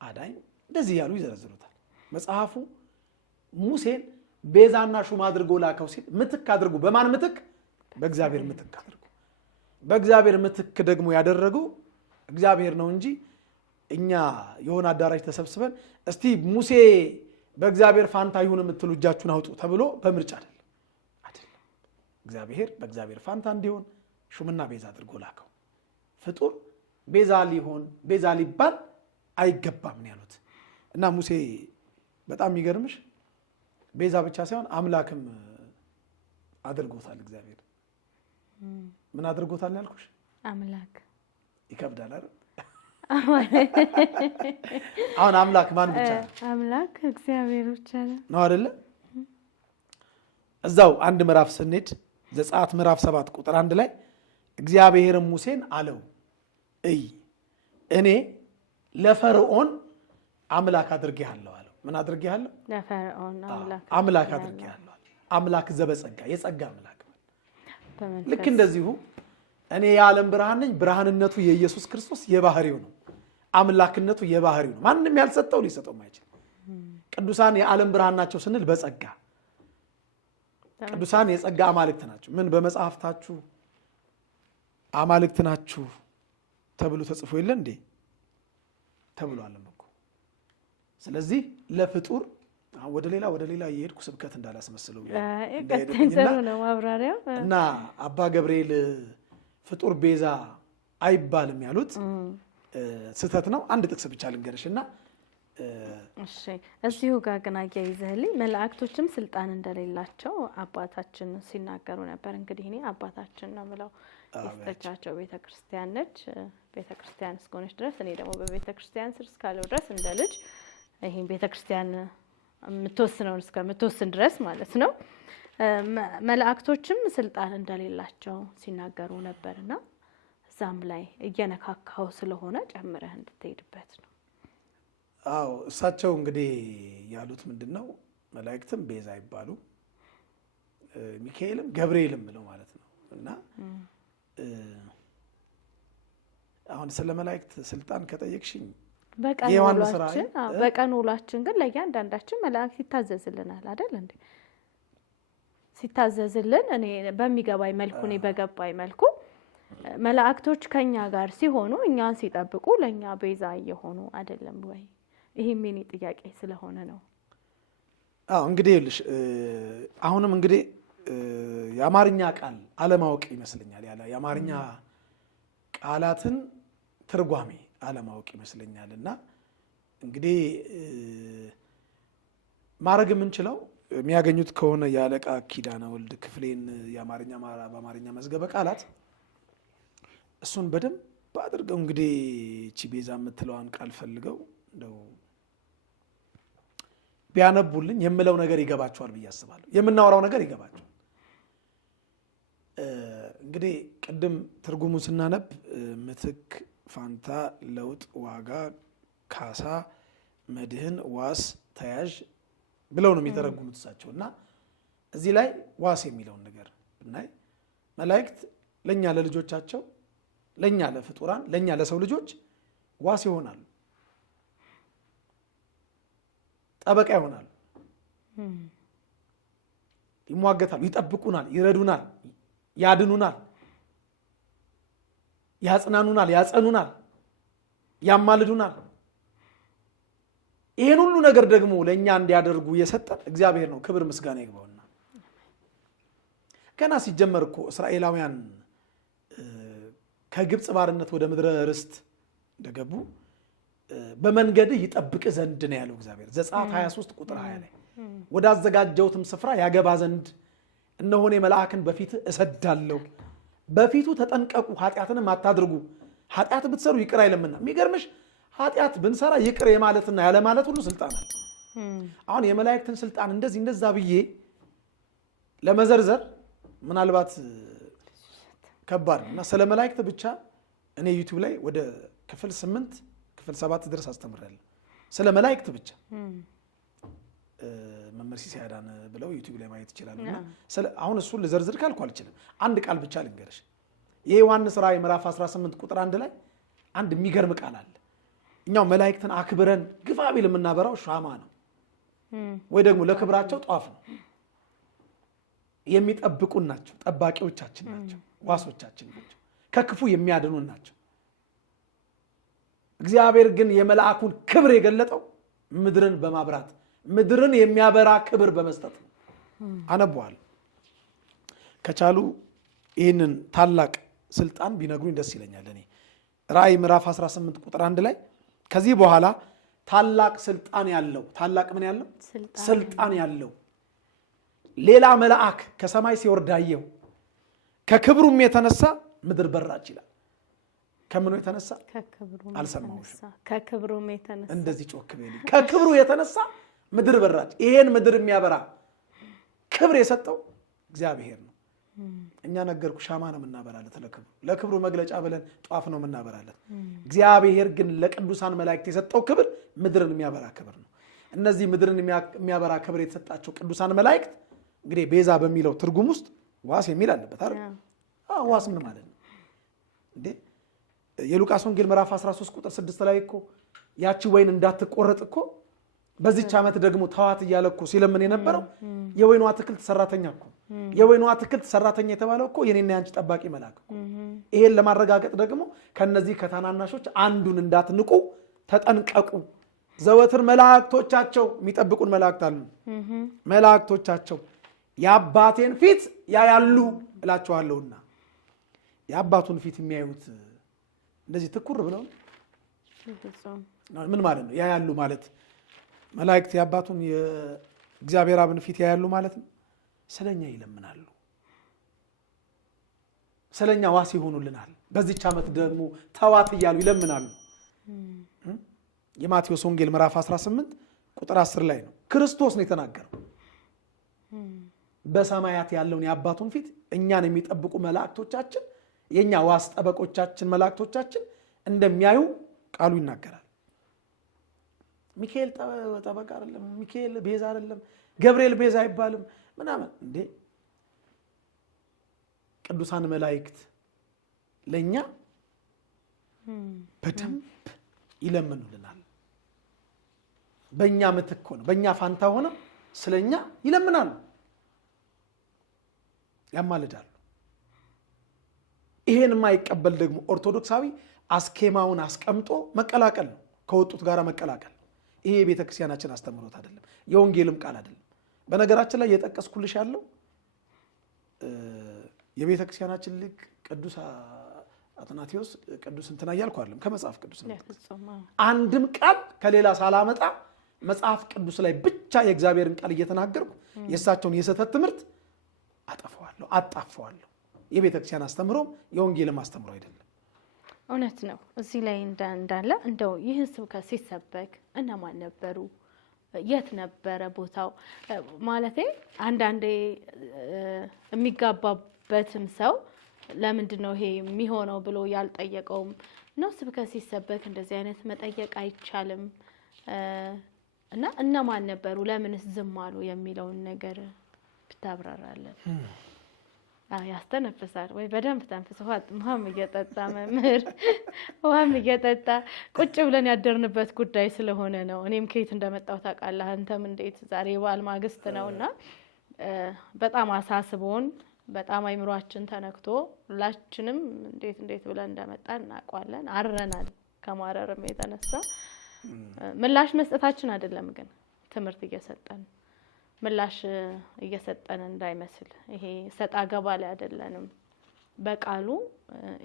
አዳኝ እንደዚህ ያሉ ይዘረዝሩታል። መጽሐፉ ሙሴን ቤዛና ሹም አድርጎ ላከው ሲል ምትክ አድርጎ በማን ምትክ? በእግዚአብሔር ምትክ አድርጎ። በእግዚአብሔር ምትክ ደግሞ ያደረገው እግዚአብሔር ነው እንጂ እኛ የሆነ አዳራሽ ተሰብስበን እስቲ ሙሴ በእግዚአብሔር ፋንታ ይሁን የምትሉ እጃችሁን አውጡ ተብሎ በምርጫ አይደለም። እግዚአብሔር በእግዚአብሔር ፋንታ እንዲሆን ሹምና ቤዛ አድርጎ ላከው። ፍጡር ቤዛ ሊሆን ቤዛ ሊባል አይገባም ነው ያሉት። እና ሙሴ በጣም የሚገርምሽ ቤዛ ብቻ ሳይሆን አምላክም አድርጎታል። እግዚአብሔር ምን አድርጎታል ያልኩሽ? አምላክ ይከብዳል አይደል? አሁን አምላክ ማን ብቻ ነው? አምላክ እግዚአብሔር ብቻ ነው አይደለ? እዛው አንድ ምዕራፍ ስንሄድ ዘጸአት ምዕራፍ 7 ቁጥር 1 ላይ እግዚአብሔርም ሙሴን አለው እኔ ለፈርዖን አምላክ አድርጌሃለሁ አለው። ምን አድርጌሃለሁ? ለፈርዖን አምላክ አድርጌሃለሁ። አምላክ ዘበጸጋ የጸጋ አምላክ። ልክ እንደዚሁ እኔ የዓለም ብርሃን ነኝ። ብርሃንነቱ የኢየሱስ ክርስቶስ የባህሪው ነው። አምላክነቱ የባህሪው ነው። ማንም ያልሰጠው ሊሰጠው ማይችል። ቅዱሳን የዓለም ብርሃን ናቸው ስንል በጸጋ ቅዱሳን የጸጋ አማልክት ናቸው። ምን በመጽሐፍታችሁ አማልክት ናችሁ ተብሎ ተጽፎ የለ እንዴ? ተብሏልም እኮ። ስለዚህ ለፍጡር ወደ ሌላ እየሄድኩ ስብከት እንዳላስመስለው ነው ማብራሪያው። እና አባ ገብርኤል ፍጡር ቤዛ አይባልም ያሉት ስህተት ነው። አንድ ጥቅስ ብቻ ልንገርሽና እሺ፣ እዚሁ ጋር ግን አያይዘህልኝ መላእክቶችም ስልጣን እንደሌላቸው አባታችን ሲናገሩ ነበር። እንግዲህ እኔ አባታችን ነው የምለው የስተቻቸው ቤተክርስቲያን ነች። ቤተክርስቲያን እስከሆነች ድረስ እኔ ደግሞ በቤተክርስቲያን ስር እስካለው ድረስ እንደ ልጅ ይሄን ቤተክርስቲያን የምትወስነውን እስከምትወስን ድረስ ማለት ነው። መላእክቶችም ስልጣን እንደሌላቸው ሲናገሩ ነበርና እዛም ላይ እየነካካው ስለሆነ ጨምረህ እንድትሄድበት ነው። አዎ እሳቸው እንግዲህ ያሉት ምንድነው? መላእክትም ቤዛ ይባሉ ሚካኤልም ገብርኤልም ብለው ማለት ነው። እና አሁን ስለ መላእክት ስልጣን ከጠየቅሽኝ በቀን ውሏችን ግን ለእያንዳንዳችን መላእክት ይታዘዝልናል አይደል እንዴ? ሲታዘዝልን እኔ በሚገባኝ መልኩ እኔ በገባኝ መልኩ መላእክቶች ከኛ ጋር ሲሆኑ እኛን ሲጠብቁ ለኛ ቤዛ እየሆኑ አይደለም ወይ? ይሄ ምን ጥያቄ ስለሆነ ነው። አዎ እንግዲህ ልሽ አሁንም እንግዲህ የአማርኛ ቃል አለማወቅ ይመስለኛል። ያለ የአማርኛ ቃላትን ትርጓሜ አለማወቅ ይመስለኛል። እና እንግዲህ ማድረግ የምንችለው የሚያገኙት ከሆነ የአለቃ ኪዳነ ወልድ ክፍሌን በአማርኛ መዝገበ ቃላት እሱን በደንብ አድርገው እንግዲህ እቺ ቤዛ የምትለዋን ቃል ፈልገው እንደው ቢያነቡልኝ የምለው ነገር ይገባቸዋል ብዬ አስባለሁ። የምናወራው ነገር ይገባቸዋል። እንግዲህ ቅድም ትርጉሙን ስናነብ ምትክ፣ ፋንታ፣ ለውጥ፣ ዋጋ፣ ካሳ፣ መድህን፣ ዋስ፣ ተያዥ ብለው ነው የሚተረጉሙት እሳቸው። እና እዚህ ላይ ዋስ የሚለውን ነገር ብናይ መላእክት ለኛ ለልጆቻቸው፣ ለኛ ለፍጡራን፣ ለኛ ለሰው ልጆች ዋስ ይሆናሉ፣ ጠበቃ ይሆናሉ፣ ይሟገታሉ፣ ይጠብቁናል፣ ይረዱናል፣ ያድኑናል፣ ያጽናኑናል፣ ያጸኑናል፣ ያማልዱናል። ይሄን ሁሉ ነገር ደግሞ ለኛ እንዲያደርጉ የሰጠን እግዚአብሔር ነው። ክብር ምስጋና ይግባውና ገና ሲጀመር እኮ እስራኤላውያን ከግብጽ ባርነት ወደ ምድረ ርስት እንደገቡ በመንገድ ይጠብቅ ዘንድ ነው ያለው እግዚአብሔር። ዘጸአት 23 ቁጥር 20 ላይ ወዳዘጋጀውትም ስፍራ ያገባ ዘንድ እነሆ እኔ መልአክን በፊት እሰዳለሁ፣ በፊቱ ተጠንቀቁ፣ ኃጢአትንም አታድርጉ፣ ኃጢአት ብትሰሩ ይቅር አይለምና። የሚገርምሽ ኃጢአት ብንሰራ ይቅር የማለትና ያለ ማለት ሁሉ ስልጣን አለ። አሁን የመላእክትን ስልጣን እንደዚህ እንደዛ ብዬ ለመዘርዘር ምናልባት ከባድ ነው እና ስለ መላእክት ብቻ እኔ ዩቲዩብ ላይ ወደ ክፍል 8 ክፍል 7 ድረስ አስተምራለሁ። ስለ መላእክት ብቻ መምህር ሲሳይ አዳነ ብለው ዩቲዩብ ላይ ማየት ይችላሉና አሁን እሱን ልዘርዝር ካልኩ አልችልም። አንድ ቃል ብቻ ልንገርሽ። የዮሐንስ ራእይ ምዕራፍ 18 ቁጥር 1 ላይ አንድ የሚገርም ቃል አለ። እኛው መላእክትን አክብረን ግፋ ቢል የምናበራው ሻማ ነው ወይ ደግሞ ለክብራቸው ጧፍ ነው። የሚጠብቁን ናቸው፣ ጠባቂዎቻችን ናቸው፣ ዋሶቻችን ናቸው፣ ከክፉ የሚያድኑን ናቸው። እግዚአብሔር ግን የመላእኩን ክብር የገለጠው ምድርን በማብራት ምድርን የሚያበራ ክብር በመስጠት ነው። አነበዋል። ከቻሉ ይህንን ታላቅ ስልጣን ቢነግሩኝ ደስ ይለኛል። እኔ ራእይ ምዕራፍ 18 ቁጥር 1 ላይ ከዚህ በኋላ ታላቅ ስልጣን ያለው ታላቅ ምን ያለው ስልጣን ያለው ሌላ መልአክ ከሰማይ ሲወርድ አየሁ። ከክብሩም የተነሳ ምድር በራች ይላል። ከምኑ የተነሳ አልሰማሁሽም። ከክብሩም የተነሳ እንደዚህ ጮክ በይልኝ። ከክብሩ የተነሳ ምድር በራች። ይሄን ምድር የሚያበራ ክብር የሰጠው እግዚአብሔር ነው። እኛ ነገርኩ ሻማ ነው የምናበራለት ለክብሩ መግለጫ ብለን ጧፍ ነው የምናበራለት። እግዚአብሔር ግን ለቅዱሳን መላእክት የሰጠው ክብር ምድርን የሚያበራ ክብር ነው። እነዚህ ምድርን የሚያበራ ክብር የተሰጣቸው ቅዱሳን መላእክት እንግዲህ ቤዛ በሚለው ትርጉም ውስጥ ዋስ የሚል አለበት አይደል? ዋስ ምን ማለት ነው እንዴ? የሉቃስ ወንጌል ምዕራፍ 13 ቁጥር 6 ላይ እኮ ያቺ ወይን እንዳትቆረጥ እኮ በዚህች ዓመት ደግሞ ተዋት እያለ እኮ ሲለምን የነበረው የወይኑ አትክልት ሰራተኛ እኮ የወይኑ አትክልት ሰራተኛ የተባለው እኮ የኔና ያንቺ ጠባቂ መልአክ እኮ። ይሄን ለማረጋገጥ ደግሞ ከነዚህ ከታናናሾች አንዱን እንዳትንቁ ተጠንቀቁ። ዘወትር መላእክቶቻቸው የሚጠብቁን መላእክት አሉ። መላእክቶቻቸው የአባቴን ፊት ያያሉ እላቸዋለሁና። የአባቱን ፊት የሚያዩት እንደዚህ ትኩር ብለው ምን ማለት ነው? ያያሉ ማለት መላእክት የአባቱን የእግዚአብሔር አብን ፊት ያያሉ ማለት ነው። ስለኛ ይለምናሉ፣ ስለኛ ዋስ ይሆኑልናል። በዚህች ዓመት ደግሞ ተዋት እያሉ ይለምናሉ። የማቴዎስ ወንጌል ምዕራፍ 18 ቁጥር 10 ላይ ነው ክርስቶስ ነው የተናገረው። በሰማያት ያለውን የአባቱን ፊት እኛን የሚጠብቁ መላእክቶቻችን የኛ ዋስ ጠበቆቻችን መላእክቶቻችን እንደሚያዩ ቃሉ ይናገራል። ሚካኤል ጠበቃ አይደለም፣ ሚካኤል ቤዛ አይደለም፣ ገብርኤል ቤዛ አይባልም ምናምን እንዴ። ቅዱሳን መላእክት ለኛ በደንብ ይለምኑልናል። በእኛ ምትክ ሆነ በእኛ ፋንታ ሆነ ስለኛ ይለምናሉ፣ ያማልዳሉ። ይሄን የማይቀበል ደግሞ ኦርቶዶክሳዊ አስኬማውን አስቀምጦ መቀላቀል ነው፣ ከወጡት ጋር መቀላቀል። ይሄ የቤተክርስቲያናችን አስተምህሮት አይደለም፣ የወንጌልም ቃል አይደለም። በነገራችን ላይ የጠቀስኩልሽ ያለው የቤተክርስቲያናችን ሊቅ ቅዱስ አትናቴዎስ ቅዱስ እንትና እያልኩ አይደለም፣ ከመጽሐፍ ቅዱስ ነው። አንድም ቃል ከሌላ ሳላመጣ መጽሐፍ ቅዱስ ላይ ብቻ የእግዚአብሔርን ቃል እየተናገርኩ የእሳቸውን የስህተት ትምህርት አጠፋዋለሁ፣ አጣፋዋለሁ። የቤተክርስቲያን አስተምህሮም የወንጌልም አስተምህሮ አይደለም። እውነት ነው። እዚህ ላይ እንዳለ እንደው ይህ ስብከት ሲሰበክ እነማን ነበሩ? የት ነበረ ቦታው? ማለቴ አንዳንዴ የሚጋባበትም ሰው ለምንድን ነው ይሄ የሚሆነው ብሎ ያልጠየቀውም ነው። ስብከት ሲሰበክ እንደዚህ አይነት መጠየቅ አይቻልም። እና እነማን ነበሩ? ለምንስ ዝም አሉ የሚለውን ነገር ብታብራራለን። ያስተነፍሳል ወይ? በደንብ ተንፍስ። ውሃም እየጠጣ መምህር ውሃም እየጠጣ ቁጭ ብለን ያደርንበት ጉዳይ ስለሆነ ነው። እኔም ከየት እንደመጣሁ ታውቃለህ፣ አንተም እንዴት። ዛሬ በዓል ማግስት ነውና በጣም አሳስቦን በጣም አይምሯችን ተነክቶ ሁላችንም እንዴት ብለን እንደመጣን እናውቃለን። አረናል። ከማረርም የተነሳ ምላሽ መስጠታችን አይደለም ግን ትምህርት እየሰጠን ምላሽ እየሰጠን እንዳይመስል። ይሄ ሰጣ ገባ ላይ አይደለንም። በቃሉ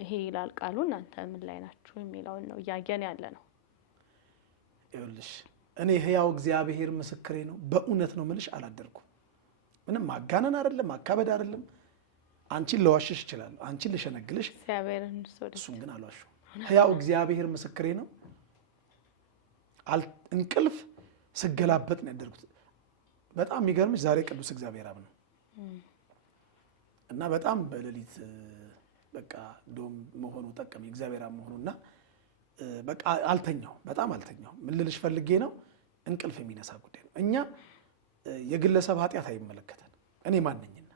ይሄ ይላል ቃሉ፣ እናንተ ምን ላይ ናችሁ የሚለውን ነው እያየን ያለ ነው። ይኸውልሽ እኔ ሕያው እግዚአብሔር ምስክሬ ነው፣ በእውነት ነው ምልሽ፣ አላደርኩም። ምንም ማጋነን አይደለም፣ ማካበድ አይደለም። አንቺን ለዋሽሽ እችላለሁ፣ አንቺን ልሸነግልሽ፣ እሱን ግን አልዋሽም። ሕያው እግዚአብሔር ምስክሬ ነው። እንቅልፍ ስገላበጥ ነው ያደርኩት። በጣም የሚገርምሽ ዛሬ ቅዱስ እግዚአብሔር አብ ነው እና በጣም በሌሊት በቃ ዶም መሆኑ ጠቀመኝ እግዚአብሔር አብ መሆኑና በቃ አልተኛው፣ በጣም አልተኛው። ምን ልልሽ ፈልጌ ነው እንቅልፍ የሚነሳ ጉዳይ ነው። እኛ የግለሰብ ኃጢአት አይመለከተን። እኔ ማንኝና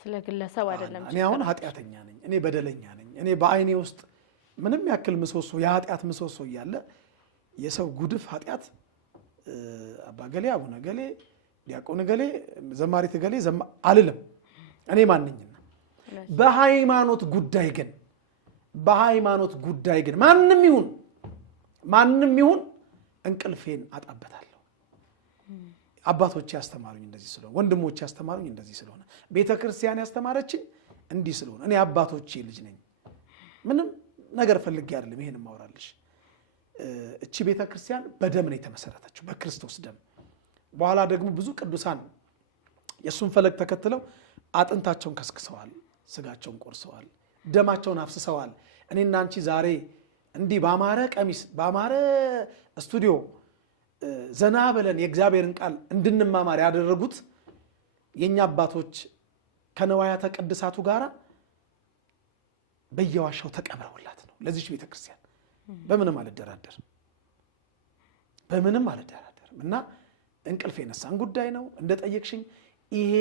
ስለ ግለሰብ አይደለም። እኔ አሁን ኃጢአተኛ ነኝ፣ እኔ በደለኛ ነኝ። እኔ በአይኔ ውስጥ ምንም ያክል ምሰሶ የኃጢአት ምሰሶ እያለ የሰው ጉድፍ ኃጢአት አባ ገሌ፣ አቡነ ገሌ፣ ዲያቆን ገሌ፣ ዘማሪት ገሌ አልልም። እኔ ማንኝና በሃይማኖት ጉዳይ ግን ማንም ይሁን እንቅልፌን አጣበታለሁ። አባቶቼ ያስተማሩኝ እንደዚህ ስለሆነ፣ ወንድሞቼ ያስተማሩኝ እንደዚህ ስለሆነ፣ ቤተክርስቲያን ያስተማረችኝ እንዲህ ስለሆነ፣ እኔ አባቶቼ ልጅ ነኝ። ምንም ነገር ፈልጌ አይደለም ይሄን ማውራልሽ። እቺ ቤተክርስቲያን በደም ነው የተመሰረተችው፣ በክርስቶስ ደም። በኋላ ደግሞ ብዙ ቅዱሳን የሱን ፈለግ ተከትለው አጥንታቸውን ከስክሰዋል፣ ስጋቸውን ቆርሰዋል፣ ደማቸውን አፍስሰዋል። እኔና አንቺ ዛሬ እንዲህ ባማረ ቀሚስ ባማረ ስቱዲዮ ዘና ብለን የእግዚአብሔርን ቃል እንድንማማር ያደረጉት የኛ አባቶች ከነዋያተ ቅድሳቱ ጋር በየዋሻው ተቀብረውላት ነው። ለዚች ቤተክርስቲያን በምንም አልደራደርም እና እንቅልፍ የነሳን ጉዳይ ነው። እንደጠየቅሽኝ ይሄ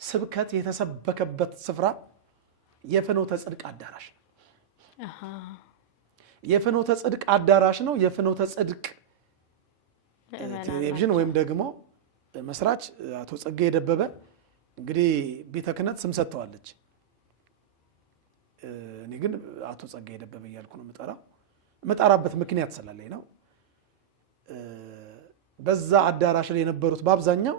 ስብከት የተሰበከበት ስፍራ የፍኖተ ጽድቅ አዳራሽ ነው። የፍኖተ ጽድቅ አዳራሽ ነው። የፍኖተ ጽድቅ ቴሌቪዥን ወይም ደግሞ መስራች አቶ ጸጋዬ ደበበ እንግዲህ ቤተ ክህነት ስም ሰጥተዋለች። እኔ ግን አቶ ጸጋዬ ደበበ እያልኩ ነው የምጠራበት ምክንያት ስላለኝ ነው። በዛ አዳራሽ ላይ የነበሩት በአብዛኛው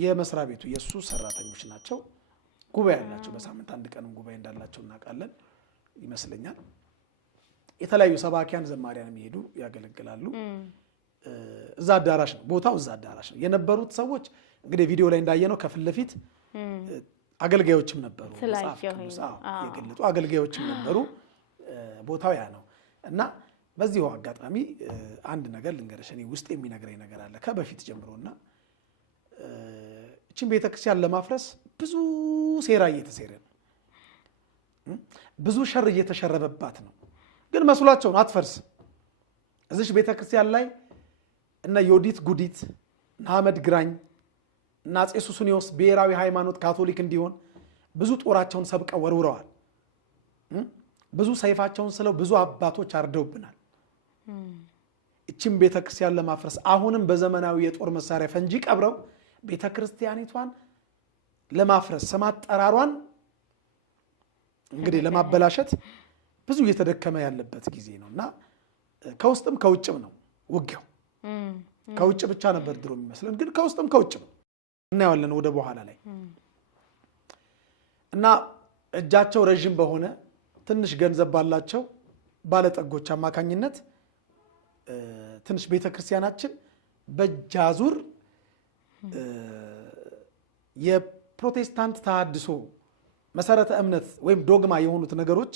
የመስሪያ ቤቱ የሱ ሰራተኞች ናቸው። ጉባኤ ያላቸው በሳምንት አንድ ቀንም ጉባኤ እንዳላቸው እናውቃለን ይመስለኛል። የተለያዩ ሰባኪያን ዘማሪያን የሚሄዱ ያገለግላሉ። እዛ አዳራሽ ነው ቦታው፣ እዛ አዳራሽ ነው የነበሩት ሰዎች። እንግዲህ ቪዲዮ ላይ እንዳየነው ከፊት ለፊት አገልጋዮችም ነበሩ፣ መጽሐፍ ቅዱስ የገለጡ አገልጋዮችም ነበሩ። ቦታው ያ ነው እና በዚሁ አጋጣሚ አንድ ነገር ልንገርሽ። እኔ ውስጥ የሚነግረኝ ነገር አለ ከበፊት ጀምሮና እቺን ቤተክርስቲያን ለማፍረስ ብዙ ሴራ እየተሴረ ነው፣ ብዙ ሸር እየተሸረበባት ነው። ግን መስሏቸው ነው አትፈርስም። እዚች ቤተክርስቲያን ላይ እነ ዮዲት ጉዲት፣ እነ አህመድ ግራኝ እና አፄ ሱስንዮስ ብሔራዊ ሃይማኖት ካቶሊክ እንዲሆን ብዙ ጦራቸውን ሰብቀው ወርውረዋል። ብዙ ሰይፋቸውን ስለው ብዙ አባቶች አርደውብናል። እቺን ቤተክርስቲያን ለማፍረስ አሁንም በዘመናዊ የጦር መሳሪያ ፈንጂ ቀብረው ቤተክርስቲያኒቷን ለማፍረስ ስም አጠራሯን እንግዲህ ለማበላሸት ብዙ እየተደከመ ያለበት ጊዜ ነውና ከውስጥም ከውጭም ነው ውጊያው። ከውጭ ብቻ ነበር ድሮ የሚመስለን፣ ግን ከውስጥም ከውጭም እናያለን ወደ በኋላ ላይ እና እጃቸው ረጅም በሆነ ትንሽ ገንዘብ ባላቸው ባለጠጎች አማካኝነት ትንሽ ቤተክርስቲያናችን በጃዙር የፕሮቴስታንት ተሐድሶ መሰረተ እምነት ወይም ዶግማ የሆኑት ነገሮች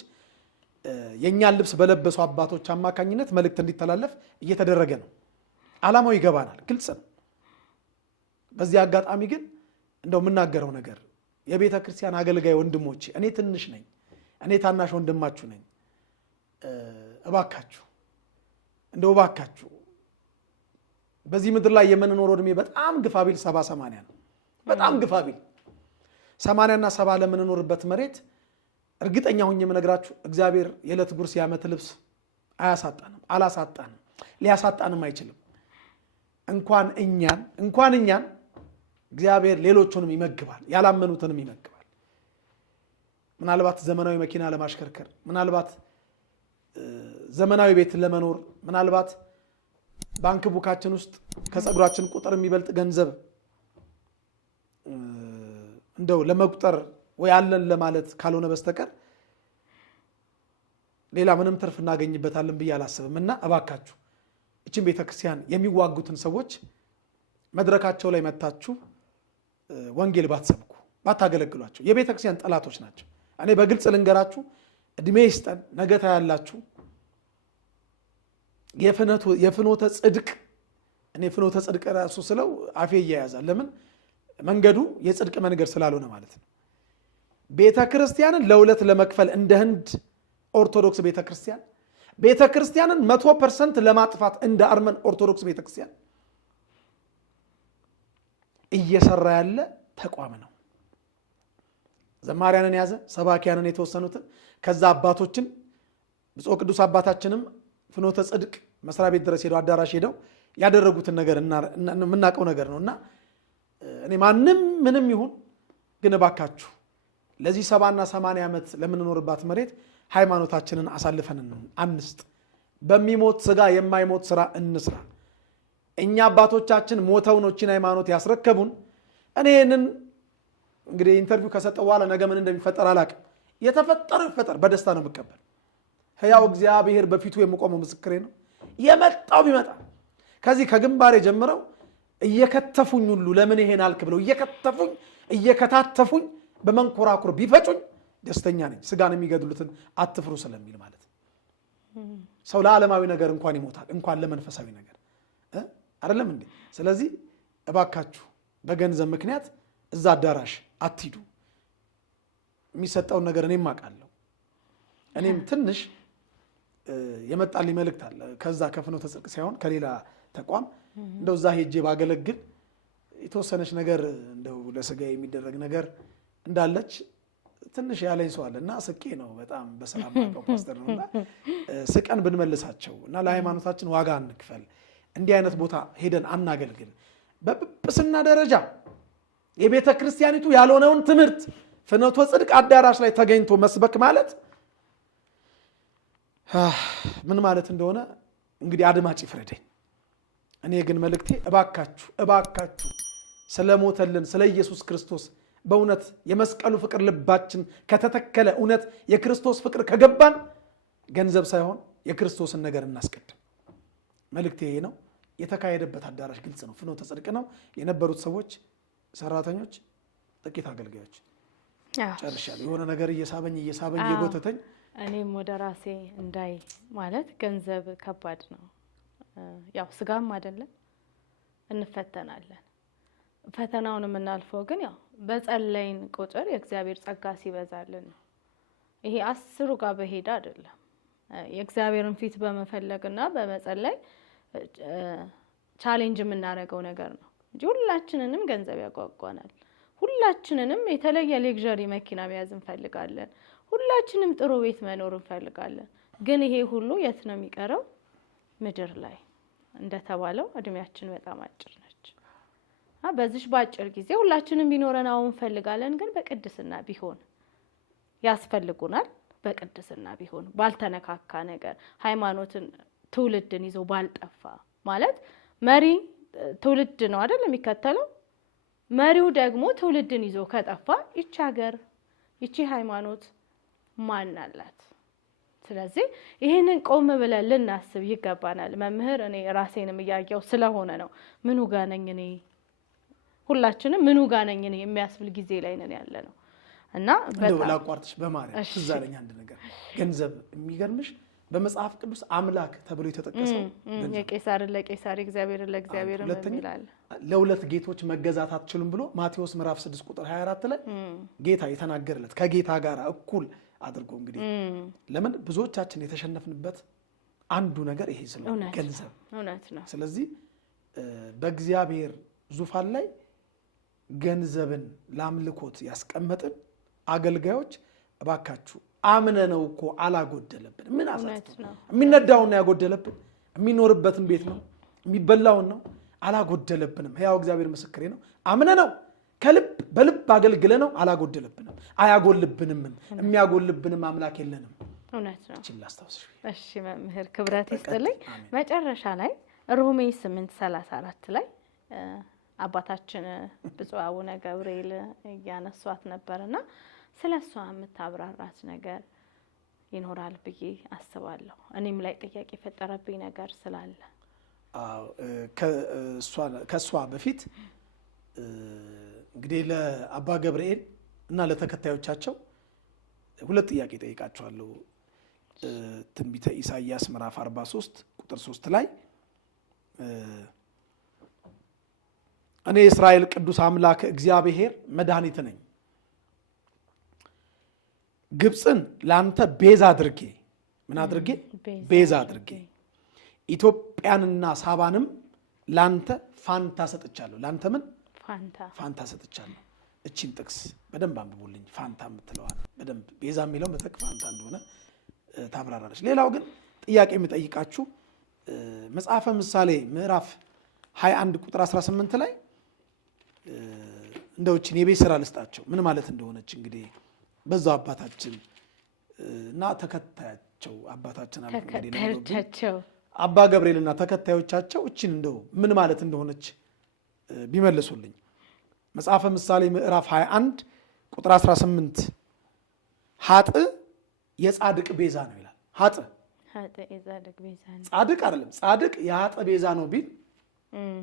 የኛን ልብስ በለበሱ አባቶች አማካኝነት መልእክት እንዲተላለፍ እየተደረገ ነው። ዓላማው ይገባናል፣ ግልጽ ነው። በዚህ አጋጣሚ ግን እንደው የምናገረው ነገር የቤተ ክርስቲያን አገልጋይ ወንድሞቼ፣ እኔ ትንሽ ነኝ፣ እኔ ታናሽ ወንድማችሁ ነኝ። እባካችሁ በዚህ ምድር ላይ የምንኖረው እድሜ በጣም ግፋቢል 70-80 ነው። በጣም ግፋቢል 80 እና 70 ለምንኖርበት መሬት እርግጠኛ ሆኜ የምነግራችሁ እግዚአብሔር የዕለት ጉርስ የዓመት ልብስ አያሳጣንም፣ አላሳጣንም፣ ሊያሳጣንም አይችልም። እንኳን እኛን እግዚአብሔር ሌሎቹንም ይመግባል፣ ያላመኑትንም ይመግባል። ምናልባት ዘመናዊ መኪና ለማሽከርከር፣ ምናልባት ዘመናዊ ቤት ለመኖር፣ ምናልባት ባንክ ቡካችን ውስጥ ከፀጉራችን ቁጥር የሚበልጥ ገንዘብ እንደው ለመቁጠር ወይ አለን ለማለት ካልሆነ በስተቀር ሌላ ምንም ትርፍ እናገኝበታለን ብዬ አላስብም። እና እባካችሁ እቺን ቤተክርስቲያን የሚዋጉትን ሰዎች መድረካቸው ላይ መታችሁ ወንጌል ባትሰብኩ፣ ባታገለግሏቸው የቤተክርስቲያን ጠላቶች ናቸው። እኔ በግልጽ ልንገራችሁ፣ እድሜ ይስጠን። ነገ ታያላችሁ የፍኖተ ጽድቅ እኔ ፍኖተ ጽድቅ ራሱ ስለው አፌ እያያዛል። ለምን መንገዱ የጽድቅ መንገድ ስላልሆነ ማለት ነው። ቤተ ክርስቲያንን ለሁለት ለመክፈል እንደ ህንድ ኦርቶዶክስ ቤተ ክርስቲያን፣ ቤተ ክርስቲያንን 100% ለማጥፋት እንደ አርመን ኦርቶዶክስ ቤተ ክርስቲያን እየሰራ ያለ ተቋም ነው። ዘማሪያንን ያዘ፣ ሰባኪያንን የተወሰኑትን፣ ከዛ አባቶችን ብፁዕ ቅዱስ አባታችንም ፍኖተ ጽድቅ መስሪያ ቤት ድረስ ሄደው አዳራሽ ሄደው ያደረጉትን ነገር የምናውቀው ነገር ነውና እኔ ማንም ምንም ይሁን ግን እባካችሁ ለዚህ 70 እና 80 ዓመት ለምንኖርባት መሬት ሃይማኖታችንን አሳልፈን አንስጥ። በሚሞት ስጋ የማይሞት ስራ እንስራ። እኛ አባቶቻችን ሞተው ነው እቺን ሃይማኖት ያስረከቡን። እኔ እንግዲህ ኢንተርቪው ከሰጠው በኋላ ነገ ምን እንደሚፈጠር አላውቅም። የተፈጠረው ይፈጠር፣ በደስታ ነው የምቀበል። ሕያው እግዚአብሔር በፊቱ የምቆመው ምስክሬ ነው። የመጣው ቢመጣ ከዚህ ከግንባሬ ጀምረው እየከተፉኝ ሁሉ ለምን ይሄን አልክ ብለው እየከተፉኝ እየከታተፉኝ በመንኮራኩር ቢፈጩኝ ደስተኛ ነኝ። ስጋን የሚገድሉትን አትፍሩ ስለሚል ማለት ነው። ሰው ለዓለማዊ ነገር እንኳን ይሞታል፣ እንኳን ለመንፈሳዊ ነገር አይደለም እንዴ? ስለዚህ እባካችሁ በገንዘብ ምክንያት እዛ አዳራሽ አትሂዱ። የሚሰጠውን ነገር እኔም አውቃለሁ። እኔም ትንሽ የመጣልኝ መልእክት አለ ከዛ ከፍኖተ ጽድቅ ሳይሆን ከሌላ ተቋም እንደው እዛ ሄጄ ባገለግል የተወሰነች ነገር እንደው ለስጋ የሚደረግ ነገር እንዳለች ትንሽ ያለኝ ሰው አለና ስቄ ነው በጣም በሰላም ማቀው ፓስተር ነውና ስቀን ብንመልሳቸው እና ለሃይማኖታችን ዋጋ እንክፈል። እንዲህ አይነት ቦታ ሄደን አናገልግል። በጵጵስና ደረጃ የቤተ ክርስቲያኒቱ ያልሆነውን ትምህርት ፍኖተ ጽድቅ አዳራሽ ላይ ተገኝቶ መስበክ ማለት ምን ማለት እንደሆነ እንግዲህ አድማጭ ይፍረደኝ። እኔ ግን መልእክቴ እባካችሁ ስለሞተልን ስለ ኢየሱስ ክርስቶስ በእውነት የመስቀሉ ፍቅር ልባችን ከተተከለ እውነት የክርስቶስ ፍቅር ከገባን ገንዘብ ሳይሆን የክርስቶስን ነገር እናስቀድም። መልእክቴ ይሄ ነው። የተካሄደበት አዳራሽ ግልጽ ነው፣ ፍኖተ ጽድቅ ነው። የነበሩት ሰዎች ሰራተኞች፣ ጥቂት አገልጋዮች ጨርሻለሁ። የሆነ ነገር እየሳበኝ እየጎተተኝ እኔም ወደ ራሴ እንዳይ ማለት ገንዘብ ከባድ ነው። ያው ስጋም አይደለም እንፈተናለን። ፈተናውን የምናልፈው ግን ያው በጸለይን ቁጥር የእግዚአብሔር ጸጋ ሲበዛልን ነው። ይሄ 10 ጋር በሄዳ አይደለም። የእግዚአብሔርን ፊት በመፈለግና በመጸለይ ቻሌንጅ የምናደርገው ነገር ነው እንጂ ሁላችንንም ገንዘብ ያጓጓናል። ሁላችንንም የተለየ ሌክዠሪ መኪና መያዝ እንፈልጋለን። ሁላችንም ጥሩ ቤት መኖር እንፈልጋለን። ግን ይሄ ሁሉ የት ነው የሚቀረው? ምድር ላይ እንደተባለው እድሜያችን በጣም አጭር ነች። በዚህ ባጭር ጊዜ ሁላችንም ቢኖረን አሁን እንፈልጋለን። ግን በቅድስና ቢሆን ያስፈልጉናል። በቅድስና ቢሆን ባልተነካካ ነገር ሃይማኖትን ትውልድን ይዞ ባልጠፋ ማለት መሪ ትውልድ ነው አይደል የሚከተለው። መሪው ደግሞ ትውልድን ይዞ ከጠፋ ይቺ ሀገር ይቺ ሃይማኖት ማን አላት? ስለዚህ ይሄንን ቆም ብለን ልናስብ ይገባናል። መምህር እኔ ራሴንም እያየው ስለሆነ ነው ምኑ ጋር ነኝ እኔ ሁላችንም ምኑ ጋር ነኝ እኔ የሚያስብል ጊዜ ላይ ነን ያለ ነው። እና እንደው ላቋርጥሽ በማርያም ትዝ አለኝ አንድ ነገር። ገንዘብ የሚገርምሽ በመጽሐፍ ቅዱስ አምላክ ተብሎ የተጠቀሰው የቄሳር ለቄሳር እግዚአብሔር ለእግዚአብሔር ይላል። ለሁለት ጌቶች መገዛት አትችሉም ብሎ ማቴዎስ ምዕራፍ 6 ቁጥር 24 ላይ ጌታ የተናገረለት ከጌታ ጋር እኩል አድርጎ እንግዲህ ለምን ብዙዎቻችን የተሸነፍንበት አንዱ ነገር ይሄ ስለሆነ ገንዘብ እውነት ነው። ስለዚህ በእግዚአብሔር ዙፋን ላይ ገንዘብን ለአምልኮት ያስቀመጥን አገልጋዮች እባካችሁ አምነነው እኮ አላጎደለብን። ምን አሳስቶ የሚነዳውን ያጎደለብን የሚኖርበትን ቤት ነው የሚበላውን ነው አላጎደለብንም። ሕያው እግዚአብሔር ምስክሬ ነው። አምነነው ከልብ በልብ አገልግለነው አላጎደለብንም፣ አያጎልብንም። የሚያጎልብንም አምላክ የለንም። እውነት ነው። ላስታውስሽ። እሺ መምህር ክብረት ይስጥልኝ። መጨረሻ ላይ ሮሜ 8:34 ላይ አባታችን ብፁዕ አቡነ ገብርኤል እያነሷት ነበርና ስለሷ የምታብራራት ነገር ይኖራል ብዬ አስባለሁ። እኔም ላይ ጥያቄ የፈጠረብኝ ነገር ስላለ ከሷ በፊት እንግዲህ ለአባ ገብርኤል እና ለተከታዮቻቸው ሁለት ጥያቄ ጠይቃችኋለሁ። ትንቢተ ኢሳይያስ ምዕራፍ 43 ቁጥር 3 ላይ እኔ የእስራኤል ቅዱስ አምላክ እግዚአብሔር መድኃኒት ነኝ፣ ግብፅን ለአንተ ቤዛ አድርጌ ምን አድርጌ ቤዛ አድርጌ ኢትዮጵያንና ሳባንም ላንተ ፋንታ ሰጥቻለሁ። ላንተ ምን ፋንታ ሰጥቻለሁ። እቺን ጥቅስ በደንብ አንብቡልኝ። ፋንታ የምትለዋል በደንብ ቤዛ የሚለው መተክ ፋንታ እንደሆነ ታብራራለች። ሌላው ግን ጥያቄ የሚጠይቃችሁ መጽሐፈ ምሳሌ ምዕራፍ 21 ቁጥር 18 ላይ እንደውችን የቤት ስራ ልስጣቸው ምን ማለት እንደሆነች እንግዲህ በዛው አባታችን እና ተከታያቸው አባታችን ተከታዮቻቸው አባ ገብርኤልና ተከታዮቻቸው እቺን እንደው ምን ማለት እንደሆነች ቢመልሱልኝ። መጽሐፈ ምሳሌ ምዕራፍ 21 ቁጥር 18 ሀጥ የጻድቅ ቤዛ ነው ይላል። ሀጥ የጻድቅ ቤዛ ነው፣ ጻድቅ አይደለም። ጻድቅ የሀጥ ቤዛ ነው ቢል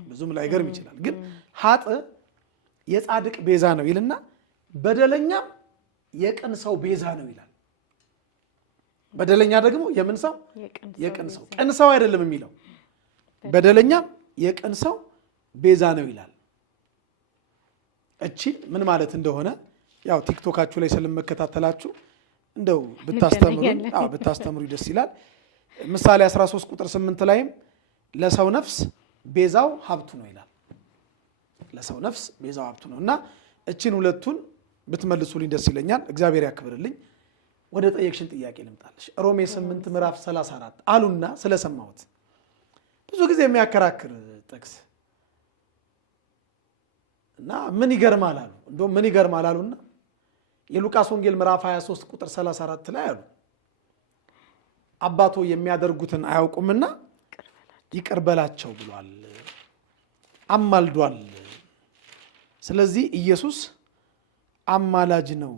ብዙም ላይገርም ይችላል። ግን ሀጥ የጻድቅ ቤዛ ነው ይልና በደለኛም የቅን ሰው ቤዛ ነው ይላል። በደለኛ ደግሞ የምን ሰው? የቅን ሰው። ቅን ሰው አይደለም የሚለው በደለኛም የቅን ሰው ቤዛ ነው ይላል። እቺ ምን ማለት እንደሆነ ያው ቲክቶካችሁ ላይ ስለመከታተላችሁ እንደው ብታስተምሩ ደስ ይላል። ምሳሌ 13 ቁጥር 8 ላይም ለሰው ነፍስ ቤዛው ሀብቱ ነው ይላል። ለሰው ነፍስ ቤዛው ሀብቱ ነው እና እቺን ሁለቱን ብትመልሱልኝ ደስ ይለኛል። እግዚአብሔር ያክብርልኝ። ወደ ጠየቅሽን ጥያቄ ልምጣልሽ። ሮሜ 8 ምዕራፍ 34 አሉና ስለሰማሁት ብዙ ጊዜ የሚያከራክር ጥቅስ እና ምን ይገርማል አሉ። እንደውም ምን ይገርማል አሉና የሉቃስ ወንጌል ምዕራፍ 23 ቁጥር 34 ላይ አሉ አባቶ የሚያደርጉትን አያውቁምና ይቅር በላቸው ብሏል፣ አማልዷል። ስለዚህ ኢየሱስ አማላጅ ነው፣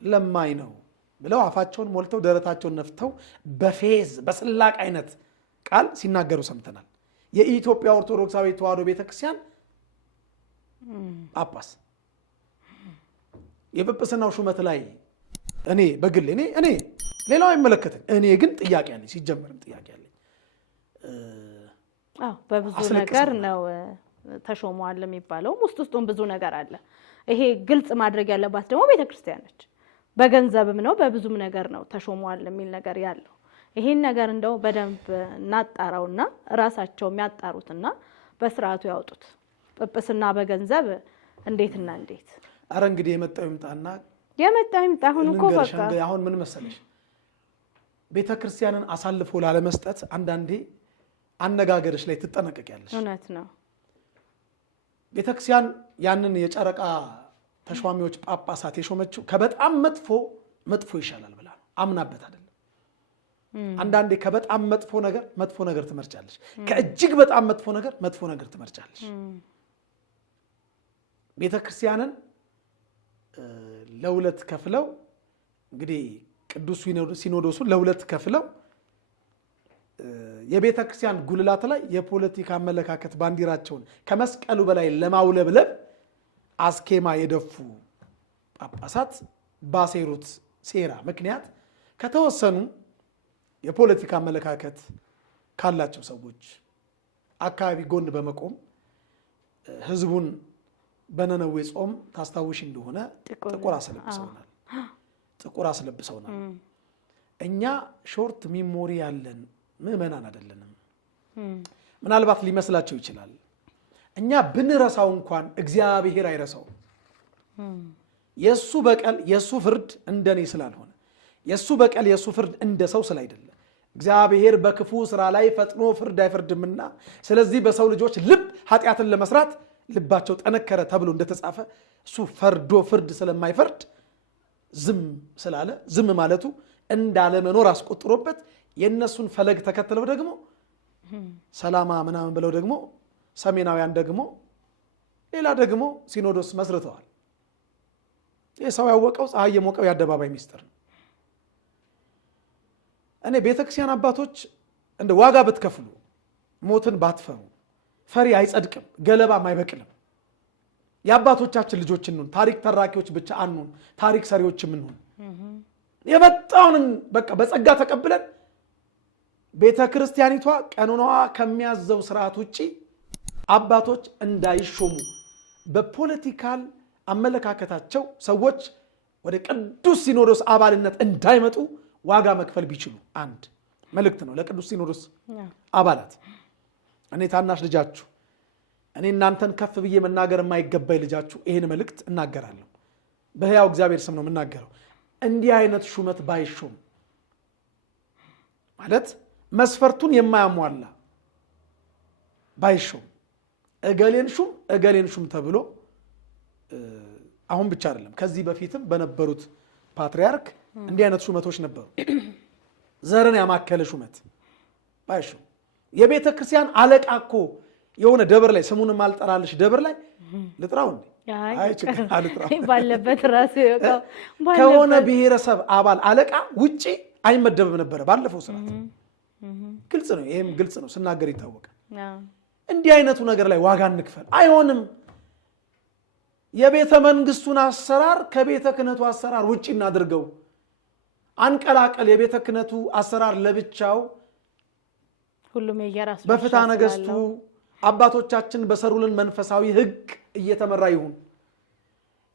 ለማኝ ነው ብለው አፋቸውን ሞልተው ደረታቸውን ነፍተው በፌዝ በስላቅ አይነት ቃል ሲናገሩ ሰምተናል። የኢትዮጵያ ኦርቶዶክሳዊ ተዋሕዶ ቤተክርስቲያን ጳጳስ የጵጵስናው ሹመት ላይ እኔ በግል እኔ ሌላው አይመለከትም። እኔ ግን ጥያቄ አለኝ። ሲጀመርም ጥያቄ አለኝ። በብዙ ነገር ነው ተሾሟል የሚባለው። ውስጡን ብዙ ነገር አለ። ይሄ ግልጽ ማድረግ ያለባት ደግሞ ቤተክርስቲያን ነች። በገንዘብም ነው በብዙም ነገር ነው ተሾሟል የሚል ነገር ያለው። ይሄን ነገር እንደው በደንብ እናጣራውና ራሳቸው የሚያጣሩትና በስርዓቱ ያወጡት። ጵጵስና በገንዘብ እንዴትና እንዴት? አረ እንግዲህ የመጣው ይምጣና አሁን እኮ በቃ አሁን ምን መሰለሽ ቤተክርስቲያንን አሳልፎ ላለመስጠት አንዳንዴ አነጋገርሽ ላይ ትጠነቀቂያለሽ። እውነት ነው። ቤተክርስቲያን ያንን የጨረቃ ተሿሚዎች ጳጳሳት የሾመችው ከበጣም መጥፎ ይሻላል ብላ ነው አምናበት አይደለም። አንዳንዴ ከበጣም መጥፎ ነገር ትመርጫለሽ፣ ከእጅግ በጣም መጥፎ ነገር ትመርጫለሽ። ቤተክርስቲያንን ለሁለት ከፍለው እንግዲህ ቅዱስ ሲኖዶሱ ለሁለት ከፍለው የቤተክርስቲያን ጉልላት ላይ የፖለቲካ አመለካከት ባንዲራቸውን ከመስቀሉ በላይ ለማውለብለብ አስኬማ የደፉ ጳጳሳት ባሴሩት ሴራ ምክንያት ከተወሰኑ የፖለቲካ አመለካከት ካላቸው ሰዎች አካባቢ ጎን በመቆም ህዝቡን በነነዌ ጾም ታስታውሽ እንደሆነ ጥቁር አስለብሰውናል። እኛ ሾርት ሚሞሪ ያለን ምዕመናን አይደለንም። ምናልባት ሊመስላቸው ይችላል። እኛ ብንረሳው እንኳን እግዚአብሔር አይረሳውም። የሱ በቀል የሱ ፍርድ እንደኔ ስላልሆነ የሱ በቀል የሱ ፍርድ እንደ ሰው ስላይደለ እግዚአብሔር በክፉ ስራ ላይ ፈጥኖ ፍርድ አይፈርድምና ስለዚህ በሰው ልጆች ልብ ኃጢአትን ለመስራት ልባቸው ጠነከረ ተብሎ እንደተጻፈ እሱ ፈርዶ ፍርድ ስለማይፈርድ ዝም ስላለ ዝም ማለቱ እንዳለ መኖር አስቆጥሮበት የነሱን ፈለግ ተከትለው ደግሞ ሰላማ ምናምን ብለው ደግሞ ሰሜናውያን ደግሞ ሌላ ደግሞ ሲኖዶስ መስርተዋል። ይህ ሰው ያወቀው ፀሐይ የሞቀው የአደባባይ ሚስጥር ነው። እኔ ቤተክርስቲያን አባቶች እንደ ዋጋ ብትከፍሉ ሞትን ባትፈሩ ፈሪ አይጸድቅም ገለባም አይበቅልም የአባቶቻችን ልጆች እንሁን። ታሪክ ተራኪዎች ብቻ አንሁን፣ ታሪክ ሰሪዎችም እንሁን። የመጣውን በቃ በጸጋ ተቀብለን ቤተ ክርስቲያኒቷ ቀኖናዋ ከሚያዘው ስርዓት ውጪ አባቶች እንዳይሾሙ በፖለቲካል አመለካከታቸው ሰዎች ወደ ቅዱስ ሲኖዶስ አባልነት እንዳይመጡ ዋጋ መክፈል ቢችሉ አንድ መልእክት ነው ለቅዱስ ሲኖዶስ አባላት። እኔ ታናሽ ልጃችሁ እኔ እናንተን ከፍ ብዬ መናገር የማይገባኝ ልጃችሁ ይሄን መልእክት እናገራለሁ። በሕያው እግዚአብሔር ስም ነው የምናገረው። እንዲህ አይነት ሹመት ባይሾም ማለት መስፈርቱን የማያሟላ ባይሾም እገሌን ሹም ተብሎ አሁን ብቻ አይደለም ከዚህ በፊትም በነበሩት ፓትሪያርክ እንዲህ አይነት ሹመቶች ነበሩ። ዘርን ያማከለ ሹመት ባይሾም የቤተ ክርስቲያን አለቃ እኮ የሆነ ደብር ላይ ስሙን ማልጠራልሽ ደብር ላይ ልጥራው እንዴ? አይ ችግር አልጥራው ባለበት ራሱ ከሆነ ብሔረሰብ አባል አለቃ ውጪ አይመደብም ነበር ባለፈው ስርዓት። ግልጽ ነው፣ ይሄም ግልጽ ነው፣ ስናገር ይታወቃል። እንዲህ አይነቱ ነገር ላይ ዋጋ እንክፈል። አይሆንም። የቤተ መንግስቱን አሰራር ከቤተ ክህነቱ አሰራር ውጪ እናድርገው። አንቀላቀል። የቤተ ክህነቱ አሰራር ለብቻው ሁሉም የየራሱ በፍትሐ ነገሥቱ አባቶቻችን በሰሩልን መንፈሳዊ ሕግ እየተመራ ይሁን።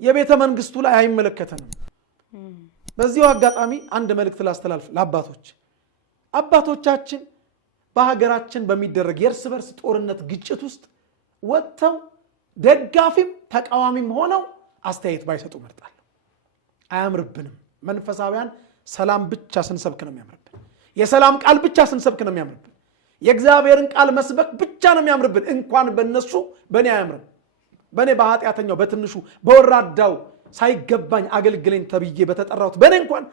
የቤተ መንግስቱ ላይ አይመለከተንም። በዚሁ አጋጣሚ አንድ መልእክት ላስተላልፍ ለአባቶች። አባቶቻችን በሀገራችን በሚደረግ የእርስ በርስ ጦርነት ግጭት ውስጥ ወጥተው ደጋፊም ተቃዋሚም ሆነው አስተያየት ባይሰጡ መርጣለሁ። አያምርብንም። መንፈሳውያን ሰላም ብቻ ስንሰብክ ነው የሚያምርብን። የሰላም ቃል ብቻ ስንሰብክ ነው የሚያምርብን። የእግዚአብሔርን ቃል መስበክ ብቻ ነው የሚያምርብን። እንኳን በእነሱ በእኔ አያምርም። በእኔ በኃጢአተኛው በትንሹ በወራዳው ሳይገባኝ አገልግለኝ ተብዬ በተጠራሁት በእኔ እንኳን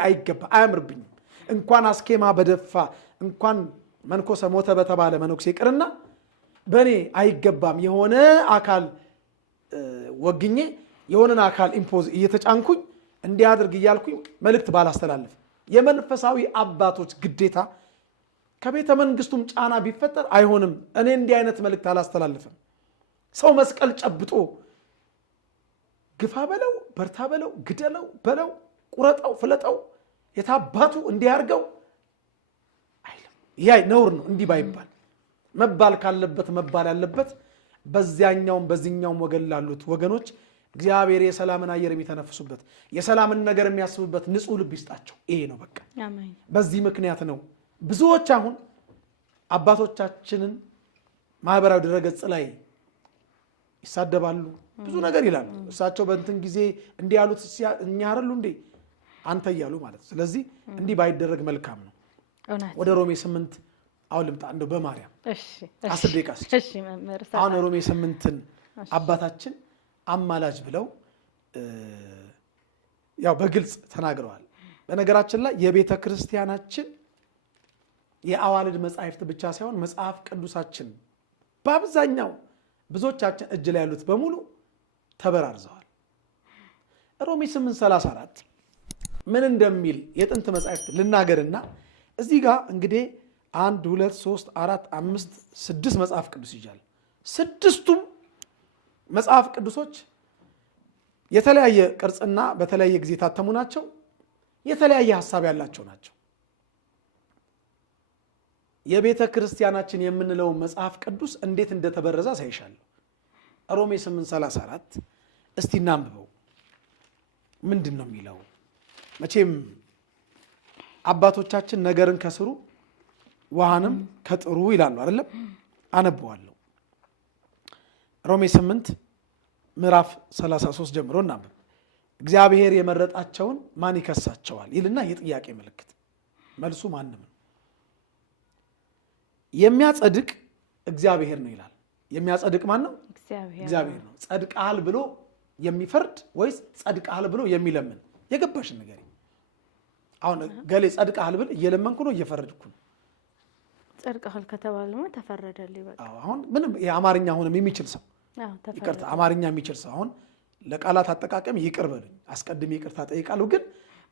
አይገባ አያምርብኝም። እንኳን አስኬማ በደፋ እንኳን መንኮሰ ሞተ በተባለ መነኩሴ ይቅርና በእኔ አይገባም። የሆነ አካል ወግኜ የሆነን አካል ኢምፖዝ እየተጫንኩኝ እንዲያድርግ እያልኩኝ መልእክት ባላስተላልፍ የመንፈሳዊ አባቶች ግዴታ ከቤተ መንግስቱም ጫና ቢፈጠር አይሆንም። እኔ እንዲህ አይነት መልእክት አላስተላልፍም። ሰው መስቀል ጨብጦ ግፋ በለው በርታ በለው ግደለው በለው ቁረጠው ፍለጠው የታባቱ እንዲያርገው አይልም። ይሄ ነውር ነው። እንዲህ ባይባል መባል ካለበት መባል ያለበት በዚያኛውም በዚህኛውም ወገን ላሉት ወገኖች እግዚአብሔር የሰላምን አየር የሚተነፍሱበት የሰላምን ነገር የሚያስቡበት ንጹህ ልብ ይስጣቸው። ይሄ ነው በቃ። አሜን። በዚህ ምክንያት ነው ብዙዎች አሁን አባቶቻችንን ማህበራዊ ድረገጽ ላይ ይሳደባሉ፣ ብዙ ነገር ይላሉ። እሳቸው በእንትን ጊዜ እንዲህ ያሉት እኛ አይደሉ እንዴ አንተ እያሉ ማለት። ስለዚህ እንዲህ ባይደረግ መልካም ነው። ወደ ሮሜ 8 አሁን ልምጣ እንደው በማርያም 10 ደቂቃ። እሺ መምህር፣ አሁን ሮሜ 8ን አባታችን አማላጅ ብለው ያው በግልጽ ተናግረዋል። በነገራችን ላይ የቤተ ክርስቲያናችን የአዋልድ መጻሕፍት ብቻ ሳይሆን መጽሐፍ ቅዱሳችን በአብዛኛው ብዙዎቻችን እጅ ላይ ያሉት በሙሉ ተበራርዘዋል። ሮሜ 8:34 ምን እንደሚል የጥንት መጻሕፍት ልናገርና እዚህ ጋር እንግዲህ 1 2 3 4 5 6 መጽሐፍ ቅዱስ ይጃል። ስድስቱም መጽሐፍ ቅዱሶች የተለያየ ቅርጽና በተለያየ ጊዜ ታተሙ ናቸው። የተለያየ ሐሳብ ያላቸው ናቸው። የቤተ ክርስቲያናችን የምንለው መጽሐፍ ቅዱስ እንዴት እንደተበረዘ ሳይሻል ሮሜ 8:34 እስቲ እናንብበው። ምንድን ነው የሚለው? መቼም አባቶቻችን ነገርን ከስሩ ውሃንም ከጥሩ ይላሉ አይደለም? አነበዋለሁ። ሮሜ 8 ምዕራፍ 33 ጀምሮ እናንብብ። እግዚአብሔር የመረጣቸውን ማን ይከሳቸዋል ይልና የጥያቄ ምልክት። መልሱ ማንም ነው። የሚያጸድቅ እግዚአብሔር ነው ይላል። የሚያጸድቅ ማን ነው? እግዚአብሔር ነው። ጸድቃል ብሎ የሚፈርድ ወይስ ጸድቃል ብሎ የሚለምን? የገባሽን ነገር አሁን ገሌ ጸድቃል ብል እየለመንኩ ነው እየፈረድኩ ነው? ጸድቃል ከተባለማ ተፈረደልኝ በቃ። አሁን ምንም የአማርኛ አሁንም የሚችል ሰው ይቅርታ፣ አማርኛ የሚችል ሰው አሁን ለቃላት አጠቃቀም ይቅር በሉኝ፣ አስቀድሜ ይቅርታ ጠይቃለሁ። ግን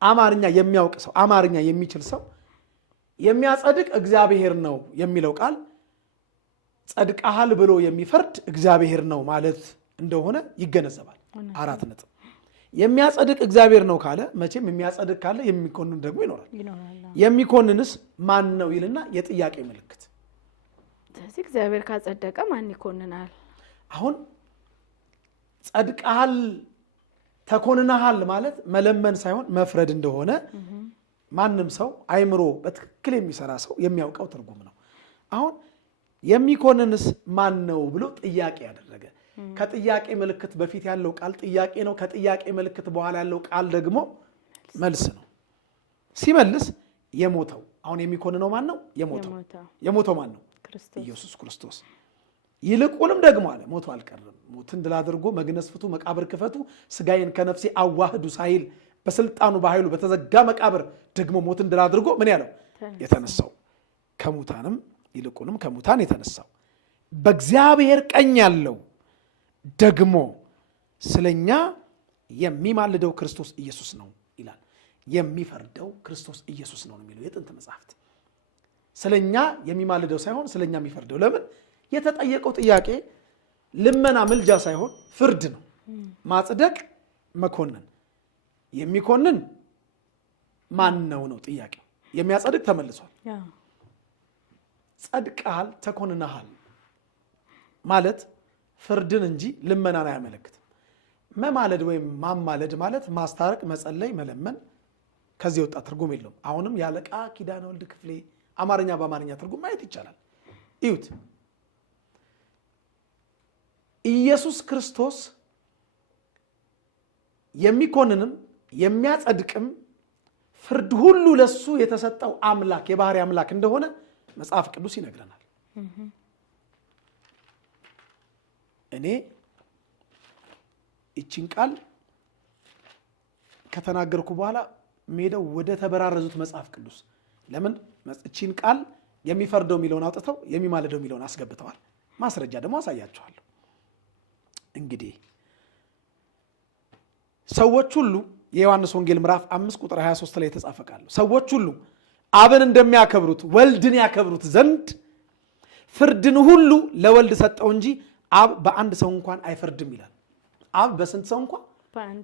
አማርኛ የሚያውቅ ሰው አማርኛ የሚችል ሰው የሚያጸድቅ እግዚአብሔር ነው የሚለው ቃል ጸድቃል ብሎ የሚፈርድ እግዚአብሔር ነው ማለት እንደሆነ ይገነዘባል። 4 ነጥብ። የሚያጸድቅ እግዚአብሔር ነው ካለ መቼም የሚያጸድቅ ካለ የሚኮንን ደግሞ ይኖራል። የሚኮንንስ ማን ነው ይልና የጥያቄ ምልክት። ስለዚህ እግዚአብሔር ካጸደቀ ማን ይኮንናል? አሁን ጸድቀሃል ተኮንነሃል ማለት መለመን ሳይሆን መፍረድ እንደሆነ ማንም ሰው አይምሮ በትክክል የሚሰራ ሰው የሚያውቀው ትርጉም ነው። አሁን የሚኮንንስ ማን ነው ብሎ ጥያቄ ያደረገ። ከጥያቄ ምልክት በፊት ያለው ቃል ጥያቄ ነው። ከጥያቄ ምልክት በኋላ ያለው ቃል ደግሞ መልስ ነው። ሲመልስ የሞተው አሁን የሚኮንነው ማን ነው? የሞተው ማን ነው? ኢየሱስ ክርስቶስ። ይልቁንም ደግሞ አለ ሞቱ አልቀረም፣ ሞትን ድል አድርጎ መግነዝ ፍቱ፣ መቃብር ክፈቱ፣ ስጋዬን ከነፍሴ አዋህዱ ሳይል በስልጣኑ በኃይሉ በተዘጋ መቃብር ደግሞ ሞትን ድል አድርጎ ምን ያለው? የተነሳው ከሙታንም ይልቁንም ከሙታን የተነሳው በእግዚአብሔር ቀኝ ያለው ደግሞ ስለኛ የሚማልደው ክርስቶስ ኢየሱስ ነው ይላል። የሚፈርደው ክርስቶስ ኢየሱስ ነው የሚለው የጥንት መጽሐፍት። ስለኛ የሚማልደው ሳይሆን ስለኛ የሚፈርደው። ለምን? የተጠየቀው ጥያቄ ልመና ምልጃ ሳይሆን ፍርድ ነው። ማጽደቅ፣ መኮንን። የሚኮንን ማን ነው ነው ጥያቄው። የሚያጸድቅ ተመልሷል። ጸድቀሃል ተኮንነሃል ማለት ፍርድን እንጂ ልመናን አያመለክትም። መማለድ ወይም ማማለድ ማለት ማስታረቅ፣ መጸለይ፣ መለመን ከዚህ ወጣ ትርጉም የለውም። አሁንም ያለቃ ኪዳነ ወልድ ክፍሌ አማርኛ በአማርኛ ትርጉም ማየት ይቻላል። እዩት። ኢየሱስ ክርስቶስ የሚኮንንም የሚያጸድቅም ፍርድ ሁሉ ለሱ የተሰጠው አምላክ የባህሪ አምላክ እንደሆነ መጽሐፍ ቅዱስ ይነግረናል። እኔ እቺን ቃል ከተናገርኩ በኋላ ሜዳው ወደ ተበራረዙት መጽሐፍ ቅዱስ ለምን እቺን ቃል የሚፈርደው የሚለውን አውጥተው የሚማልደው የሚለውን አስገብተዋል። ማስረጃ ደግሞ አሳያቸዋለሁ። እንግዲህ ሰዎች ሁሉ የዮሐንስ ወንጌል ምዕራፍ 5 ቁጥር 23 ላይ የተጻፈ ቃል ነው። ሰዎች ሁሉ አብን እንደሚያከብሩት ወልድን ያከብሩት ዘንድ ፍርድን ሁሉ ለወልድ ሰጠው እንጂ አብ በአንድ ሰው እንኳን አይፈርድም ይላል። አብ በስንት ሰው እንኳን?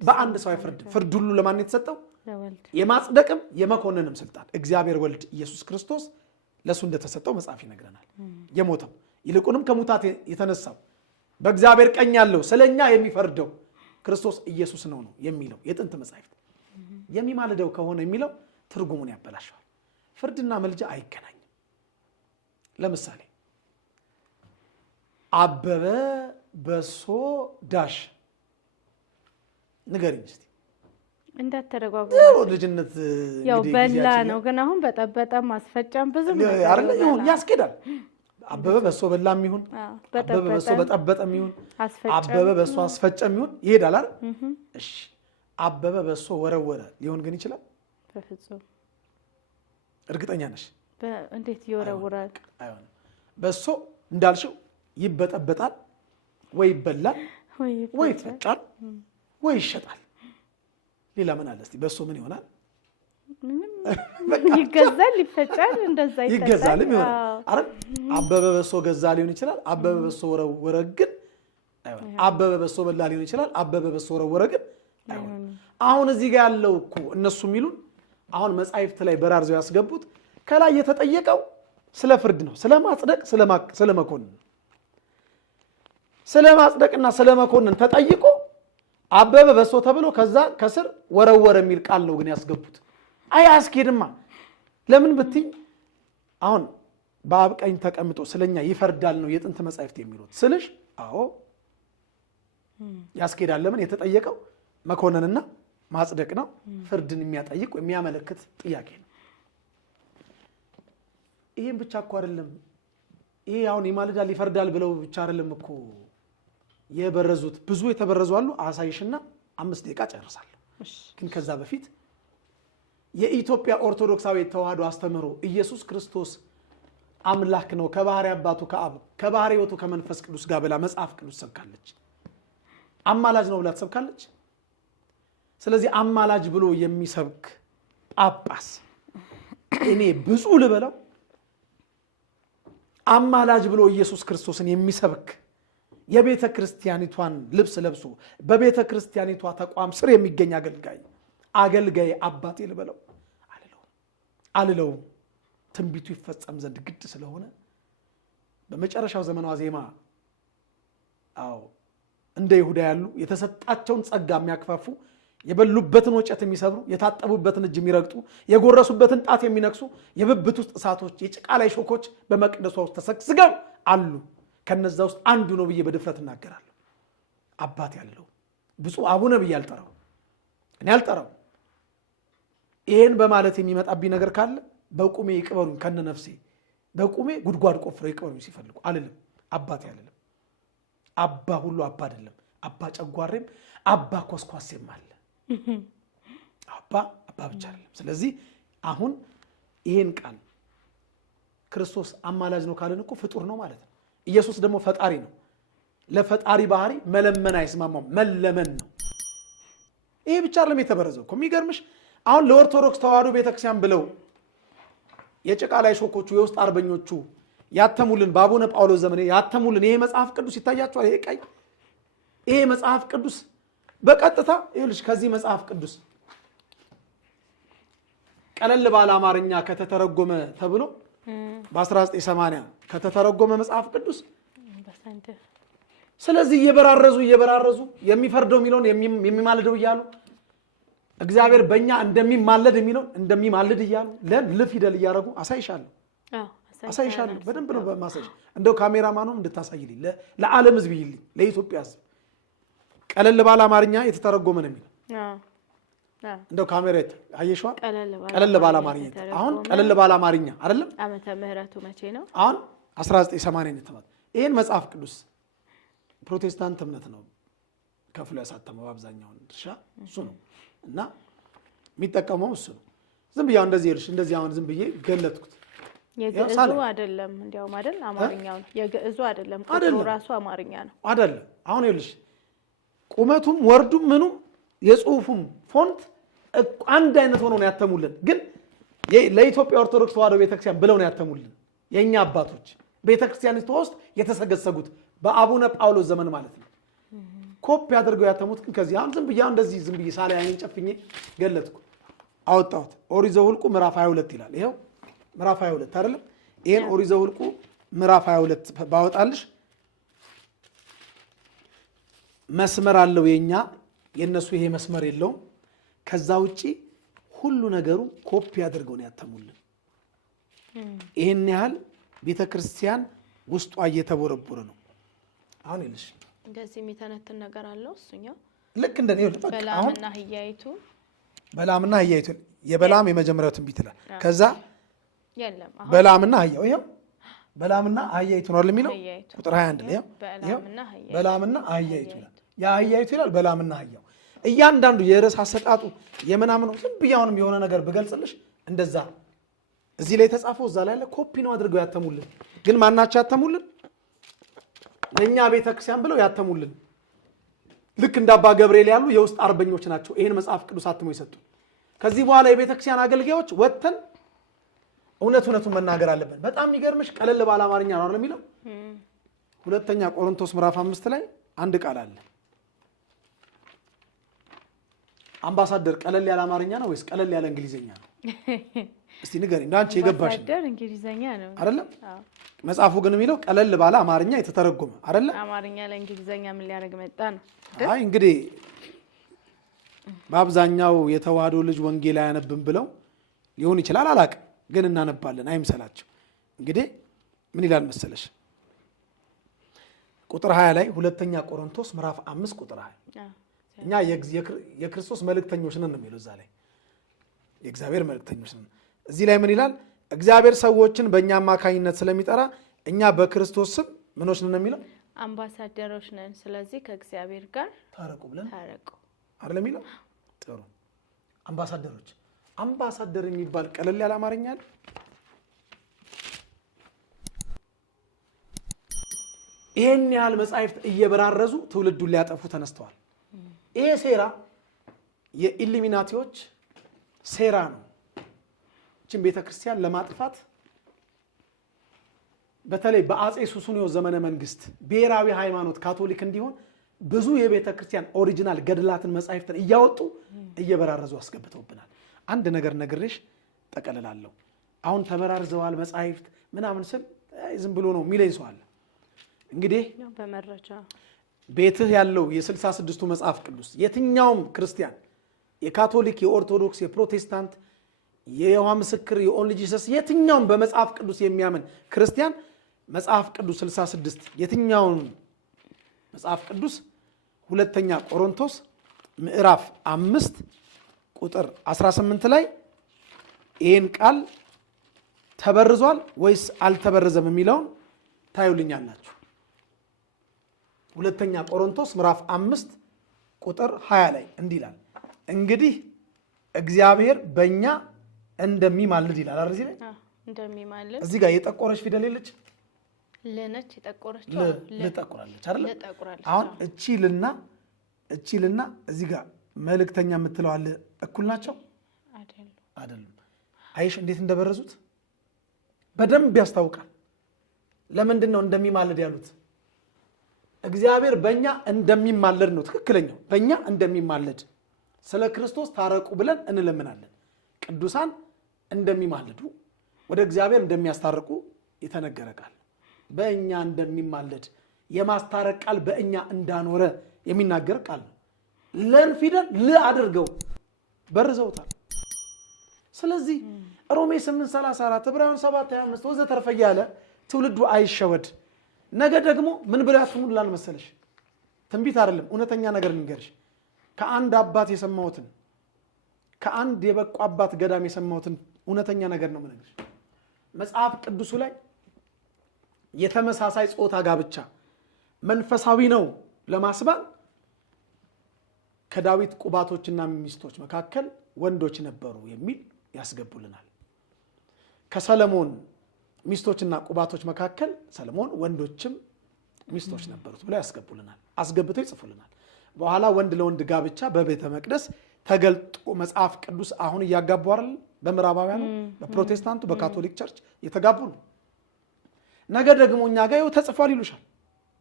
በአንድ ሰው አይፈርድም። ፍርድ ሁሉ ለማን የተሰጠው? የማጽደቅም የመኮንንም ስልጣን እግዚአብሔር ወልድ ኢየሱስ ክርስቶስ ለሱ እንደተሰጠው መጽሐፍ ይነግረናል። የሞተው ይልቁንም ከሙታት የተነሳው በእግዚአብሔር ቀኝ ያለው ስለኛ የሚፈርደው ክርስቶስ ኢየሱስ ነው የሚለው የጥንት መጽሐፍት። የሚማልደው ከሆነ የሚለው ትርጉሙን ያበላሸዋል። ፍርድና መልጃ አይገናኝም። ለምሳሌ አበበ በሶ ዳሽ ንገሪኝ እስቲ። እንዳተረጓጉ ልጅነት ያው በላ ነው፣ ግን አሁን በጠበጠም ማስፈጫም ብዙ አይደለ ይሁን ያስኬዳል። አበበ በሶ በላም ይሁን አበበ በሶ በጠበጠም ይሁን አበበ በሶ አስፈጨም ይሁን ይሄዳል አይደል? እሺ አበበ በሶ ወረወረ ሊሆን ግን ይችላል? በፍጹም። እርግጠኛ ነሽ? እንዴት ይወረውራል? አይሆንም። በሶ እንዳልሽው ይበጠበጣል ወይ ይበላል ወይ ይፈጫል ወይ ይሸጣል። ሌላ ምን አለ እስቲ? በሶ ምን ይሆናል? ይገዛል፣ ይፈጫል፣ እንደዛ ይገዛል ይሆናል አይደል? አበበ በሶ ገዛ ሊሆን ይችላል። አበበ በሶ ወረወረ ግን አይሆንም። አበበ በሶ በላ ሊሆን ይችላል። አበበ በሶ ወረወረ ግን አይሆንም። አሁን እዚህ ጋር ያለው እኮ እነሱ የሚሉን አሁን መጻሕፍት ላይ በራርዘው ያስገቡት ከላይ የተጠየቀው ስለ ፍርድ ነው፣ ስለ ማጽደቅ፣ ስለ መኮንን። ስለ ማጽደቅና ስለ መኮንን ተጠይቆ አበበ በሶ ተብሎ ከዛ ከስር ወረወረ የሚል ቃል ነው ግን ያስገቡት። አያስኬድማ። ለምን ብትይ አሁን በአብ ቀኝ ተቀምጦ ስለኛ ይፈርዳል ነው የጥንት መጻሕፍት የሚሉት ስልሽ፣ አዎ ያስኬዳል። ለምን? የተጠየቀው መኮንንና ማጽደቅ ነው። ፍርድን የሚያጠይቅ የሚያመለክት ጥያቄ ነው። ይሄን ብቻ እኮ አይደለም። ይሄ አሁን ይማልዳል ይፈርዳል ብለው ብቻ አይደለም እኮ የበረዙት። ብዙ የተበረዙ አሉ። አሳይሽና 5 ደቂቃ ጨርሳለሁ። ግን ከዛ በፊት የኢትዮጵያ ኦርቶዶክሳዊ ተዋህዶ አስተምህሮ ኢየሱስ ክርስቶስ አምላክ ነው ከባህሪ አባቱ ከአብ ከባህሪ ሕይወቱ ከመንፈስ ቅዱስ ጋር ብላ መጽሐፍ ቅዱስ ሰብካለች። አማላጅ ነው ብላ ትሰብካለች። ስለዚህ አማላጅ ብሎ የሚሰብክ ጳጳስ እኔ ብፁዕ ልበለው? አማላጅ ብሎ ኢየሱስ ክርስቶስን የሚሰብክ የቤተ ክርስቲያኒቷን ልብስ ለብሶ በቤተ ክርስቲያኒቷ ተቋም ስር የሚገኝ አገልጋይ አባቴ ልበለው አልለው ትንቢቱ ይፈጸም ዘንድ ግድ ስለሆነ በመጨረሻው ዘመኗ ዜማ እንደ ይሁዳ ያሉ የተሰጣቸውን ጸጋ የሚያክፋፉ የበሉበትን ወጨት የሚሰብሩ የታጠቡበትን እጅ የሚረግጡ የጎረሱበትን ጣት የሚነክሱ የብብት ውስጥ እሳቶች የጭቃ ላይ ሾኮች በመቅደሷ ውስጥ ተሰግስገው አሉ። ከነዛ ውስጥ አንዱ ነው ብዬ በድፍረት እናገራለሁ። አባት ያለው ብፁዕ አቡነ ብዬ አልጠራው እኔ አልጠራው። ይሄን በማለት የሚመጣብኝ ነገር ካለ በቁሜ ይቅበሩኝ ከነነፍሴ በቁሜ ጉድጓድ ቆፍረው ይቅበሩኝ ሲፈልጉ አልልም። አባት ያለለም አባ ሁሉ አባ አይደለም። አባ ጨጓሬም አባ ኮስኳሴም አለ። አባ ብቻ አይደለም። ስለዚህ አሁን ይሄን ቃል ክርስቶስ አማላጅ ነው ካለን እኮ ፍጡር ነው ማለት ነው። ኢየሱስ ደግሞ ፈጣሪ ነው። ለፈጣሪ ባህሪ መለመን አይስማማም፣ መለመን ነው። ይሄ ብቻ አይደለም የተበረዘው እኮ የሚገርምሽ አሁን ለኦርቶዶክስ ተዋሕዶ ቤተክርስቲያን ብለው የጭቃ ላይ ሾኮቹ የውስጥ አርበኞቹ ያተሙልን በአቡነ ጳውሎስ ዘመን ያተሙልን ይሄ መጽሐፍ ቅዱስ ይታያቸዋል። ይሄ ቀይ ይሄ መጽሐፍ ቅዱስ በቀጥታ ይልሽ ከዚህ መጽሐፍ ቅዱስ ቀለል ባለ አማርኛ ከተተረጎመ ተብሎ በ1980 ከተተረጎመ መጽሐፍ ቅዱስ ስለዚህ እየበራረዙ የሚፈርደው የሚለውን የሚማልደው እያሉ እግዚአብሔር በእኛ እንደሚማለድ የሚለው እንደሚማልድ እያሉ ለፊደል እያደረጉ አሳይሻለሁ በደንብ ነው በማሳይሽ። እንደው ካሜራማኑም እንድታሳይልኝ ለዓለም ሕዝብ ይልኝ ለኢትዮጵያ ሕዝብ ቀለል ባለ አማርኛ የተተረጎመ ነው የሚለው እንደው ካሜራ አየሽዋ ቀለል ባለ አማርኛ አሁን ቀለል ባለ አማርኛ አይደለም። ዓመተ ምህረቱ መቼ ነው? አሁን 1980 ነው ተባለ። ይሄን መጽሐፍ ቅዱስ ፕሮቴስታንት እምነት ነው ከፍሎ ያሳተመው አብዛኛውን ድርሻ እሱ ነው እና የሚጠቀመው እሱ ነው። ዝም ብዬ እንደዚህ አሁን ዝም ብዬ ገለጥኩት። የግዕዙ አይደለም እንዲያውም አይደል አማርኛው የግዕዙ አይደለም ቁጥሩ ራሱ አማርኛ ነው አይደለም። አሁን ይልሽ ቁመቱም ወርዱም ምኑም የጽሁፉም ፎንት አንድ አይነት ሆኖ ነው ያተሙልን። ግን ለኢትዮጵያ ኦርቶዶክስ ተዋሕዶ ቤተክርስቲያን ብለው ነው ያተሙልን የኛ አባቶች ቤተክርስቲያኒቱ ውስጥ የተሰገሰጉት በአቡነ ጳውሎስ ዘመን ማለት ነው። ኮፒ አድርገው ያተሙት ግን ከዚህ አሁን ዝም ብዬ ሳላይ አይን ጨፍኜ ገለጥኩ አወጣሁት። ኦሪት ዘኍልቍ ምዕራፍ 22 ይላል። ይሄው ምዕራፍ 22 አይደለም። ይሄን ኦሪት ዘኍልቍ ምዕራፍ 22 ባወጣልሽ መስመር አለው የነሱ ይሄ መስመር የለውም። ከዛ ውጪ ሁሉ ነገሩ ኮፒ አድርገው ነው ያተሙልን። ይሄን ያህል ቤተክርስቲያን ውስጧ እየተቦረቦረ ነው። አሁን ይልሽ እንደዚህ የሚተነትን ነገር አለው እሱኛው ልክ እንደኔ በላምና አህያይቱ የበላም የመጀመሪያው ትንቢት ይላል። ከዛ የለም በላምና አህያው ይሄው በላምና አህያይቱ ነው የሚለው ቁጥር 21 ላይ በላምና አህያይቱ ይላል። የአህያይቱ ይላል በላምና አህያው እያንዳንዱ የርዕስ አሰጣጡ የምናምነው ዝም ብያውንም የሆነ ነገር ብገልጽልሽ እንደዛ እዚህ ላይ የተጻፈው እዛ ላይ ኮፒ ነው አድርገው ያተሙልን። ግን ማናቸው ያተሙልን? ለኛ ቤተክርስቲያን ብለው ያተሙልን። ልክ እንደ አባ ገብርኤል ያሉ የውስጥ አርበኞች ናቸው ይሄን መጽሐፍ ቅዱስ አትመው ይሰጡ። ከዚህ በኋላ የቤተክርስቲያን አገልጋዮች ወጥተን እውነቱን መናገር አለብን። በጣም የሚገርምሽ ቀለል ባለ አማርኛ ነው አይደል የሚለው ሁለተኛ ቆሮንቶስ ምዕራፍ 5 ላይ አንድ ቃል አለ። አምባሳደር ቀለል ያለ አማርኛ ነው ወይስ ቀለል ያለ እንግሊዘኛ ነው? እስቲ ንገሪ እንዳንቺ የገባሽ ነው። አምባሳደር እንግሊዘኛ ነው አይደለም? መጽሐፉ ግን የሚለው ቀለል ባለ አማርኛ የተተረጎመ አይደለም? አማርኛ ለእንግሊዘኛ ምን ሊያደርግ መጣ ነው? አይ እንግዲህ በአብዛኛው የተዋህዶ ልጅ ወንጌል አያነብም ብለው ሊሆን ይችላል አላውቅም። ግን እናነባለን አይምሰላችሁ። እንግዲህ ምን ይላል መሰለሽ ቁጥር 20 ላይ ሁለተኛ ቆሮንቶስ ምዕራፍ 5 ቁጥር 20 እኛ የክርስቶስ መልእክተኞች ነን ነው የሚለው እዛ ላይ የእግዚአብሔር መልእክተኞች ነን። እዚህ ላይ ምን ይላል? እግዚአብሔር ሰዎችን በእኛ አማካኝነት ስለሚጠራ እኛ በክርስቶስ ስም ምኖች ነን የሚለው አምባሳደሮች ነን። ስለዚህ ከእግዚአብሔር ጋር ታረቁ ብለን ታረቁ አይደል የሚለው? ጥሩ አምባሳደሮች። አምባሳደር የሚባል ቀለል ያለ አማርኛ አለ? ይሄን ያህል መጻሕፍት እየበራረዙ ትውልዱን ሊያጠፉ ተነስተዋል። ይሄ ሴራ የኢሉሚናቲዎች ሴራ ነው። እችን ቤተክርስቲያን ለማጥፋት በተለይ በአጼ ሱስንዮስ ዘመነ መንግስት ብሔራዊ ሃይማኖት ካቶሊክ እንዲሆን ብዙ የቤተ ክርስቲያን ኦሪጂናል ገድላትን መጻሕፍትን እያወጡ እየበራረዙ አስገብተውብናል። አንድ ነገር ነግሬሽ ጠቀልላለሁ። አሁን ተበራርዘዋል መጻሕፍት ምናምን ስል ዝም ብሎ ነው የሚለኝ ሰው አለ። እንግዲህ በመረጃ ቤትህ ያለው የ66ቱ መጽሐፍ ቅዱስ የትኛውም ክርስቲያን የካቶሊክ፣ የኦርቶዶክስ፣ የፕሮቴስታንት፣ የይሖዋ ምስክር፣ የኦንሊ ጂሰስ የትኛውም በመጽሐፍ ቅዱስ የሚያምን ክርስቲያን መጽሐፍ ቅዱስ 66 የትኛውን መጽሐፍ ቅዱስ ሁለተኛ ቆሮንቶስ ምዕራፍ 5 ቁጥር 18 ላይ ይህን ቃል ተበርዟል ወይስ አልተበረዘም የሚለውን ታዩልኛላችሁ። ሁለተኛ ቆሮንቶስ ምዕራፍ 5 ቁጥር 20 ላይ እንዲህ ይላል፣ እንግዲህ እግዚአብሔር በእኛ እንደሚማልድ ይላል። አረዚ ላይ እንደሚማልድ እዚህ ጋር የጠቆረች ፊደል የለች ለነች የጠቆረች ልጠቁራለች አይደል? አሁን እቺልና እዚህ ጋር መልእክተኛ የምትለው አለ እኩል ናቸው አይደሉም? አይሽ እንዴት እንደበረዙት በደንብ ያስታውቃል። ለምንድን ነው እንደሚማልድ ያሉት? እግዚአብሔር በእኛ እንደሚማልድ ነው ትክክለኛው። በእኛ እንደሚማልድ ስለ ክርስቶስ ታረቁ ብለን እንለምናለን። ቅዱሳን እንደሚማልዱ ወደ እግዚአብሔር እንደሚያስታርቁ የተነገረ ቃል፣ በእኛ እንደሚማልድ የማስታረቅ ቃል በእኛ እንዳኖረ የሚናገር ቃል ነው። ለን ፊደል ል አድርገው በርዘውታል። ስለዚህ ሮሜ 8:34 ዕብራውያን 7:25 ወዘተርፈ እያለ ትውልዱ አይሸወድ። ነገ ደግሞ ምን ብለው ያስሙላል መሰለሽ? ትንቢት አይደለም እውነተኛ ነገር ልንገርሽ። ከአንድ አባት የሰማሁትን ከአንድ የበቁ አባት ገዳም የሰማሁትን እውነተኛ ነገር ነው የምነግርሽ። መጽሐፍ ቅዱሱ ላይ የተመሳሳይ ጾታ ጋብቻ መንፈሳዊ ነው ለማስባል ከዳዊት ቁባቶችና ሚስቶች መካከል ወንዶች ነበሩ የሚል ያስገቡልናል። ከሰለሞን ሚስቶችና ቁባቶች መካከል ሰለሞን ወንዶችም ሚስቶች ነበሩት ብለው ያስገቡልናል። አስገብተው ይጽፉልናል። በኋላ ወንድ ለወንድ ጋብቻ በቤተ መቅደስ ተገልጦ መጽሐፍ ቅዱስ አሁን እያጋቡ አይደል? በምዕራባውያኑ፣ በፕሮቴስታንቱ፣ በካቶሊክ ቸርች የተጋቡ ነው። ነገ ደግሞ እኛ ጋር ይኸው ተጽፏል ይሉሻል።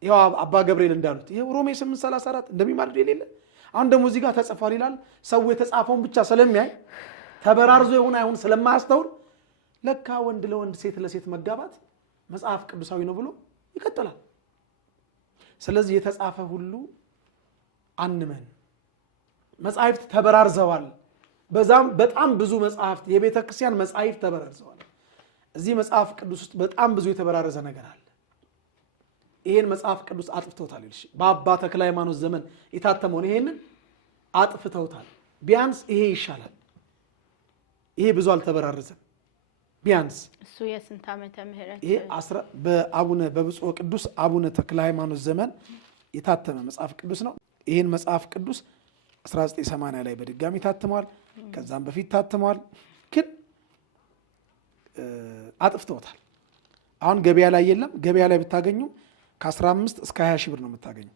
ይኸው አባ ገብርኤል እንዳሉት ይኸው ሮሜ 8:34 እንደሚማልዱ የሌለ አሁን ደግሞ እዚህ ጋር ተጽፏል ይላል። ሰው የተጻፈውን ብቻ ስለሚያይ ተበራርዞ ይሁን አይሁን ስለማያስተውል ለካ ወንድ ለወንድ ሴት ለሴት መጋባት መጽሐፍ ቅዱሳዊ ነው ብሎ ይቀጥላል። ስለዚህ የተጻፈ ሁሉ አንመን። መጽሐፍት ተበራርዘዋል። በዛም በጣም ብዙ መጽሐፍት የቤተ ክርስቲያን መጽሐፍት ተበራርዘዋል። እዚህ መጽሐፍ ቅዱስ ውስጥ በጣም ብዙ የተበራረዘ ነገር አለ። ይሄን መጽሐፍ ቅዱስ አጥፍተውታል ይልሽ በአባ ተክለ ሃይማኖት ዘመን የታተመውን ይሄንን አጥፍተውታል። ቢያንስ ይሄ ይሻላል። ይሄ ብዙ አልተበራረዘም። ቢያንስ እሱ የስንት ዓመተ ምህረት ይሄ በብፁዕ ቅዱስ አቡነ ተክለ ሃይማኖት ዘመን የታተመ መጽሐፍ ቅዱስ ነው። ይሄን መጽሐፍ ቅዱስ 1980 ላይ በድጋሚ ታትሟል። ከዛም በፊት ታትሟል፣ ግን አጥፍተውታል። አሁን ገበያ ላይ የለም። ገበያ ላይ ብታገኙ ከ15 እስከ 20 ሺህ ብር ነው የምታገኙ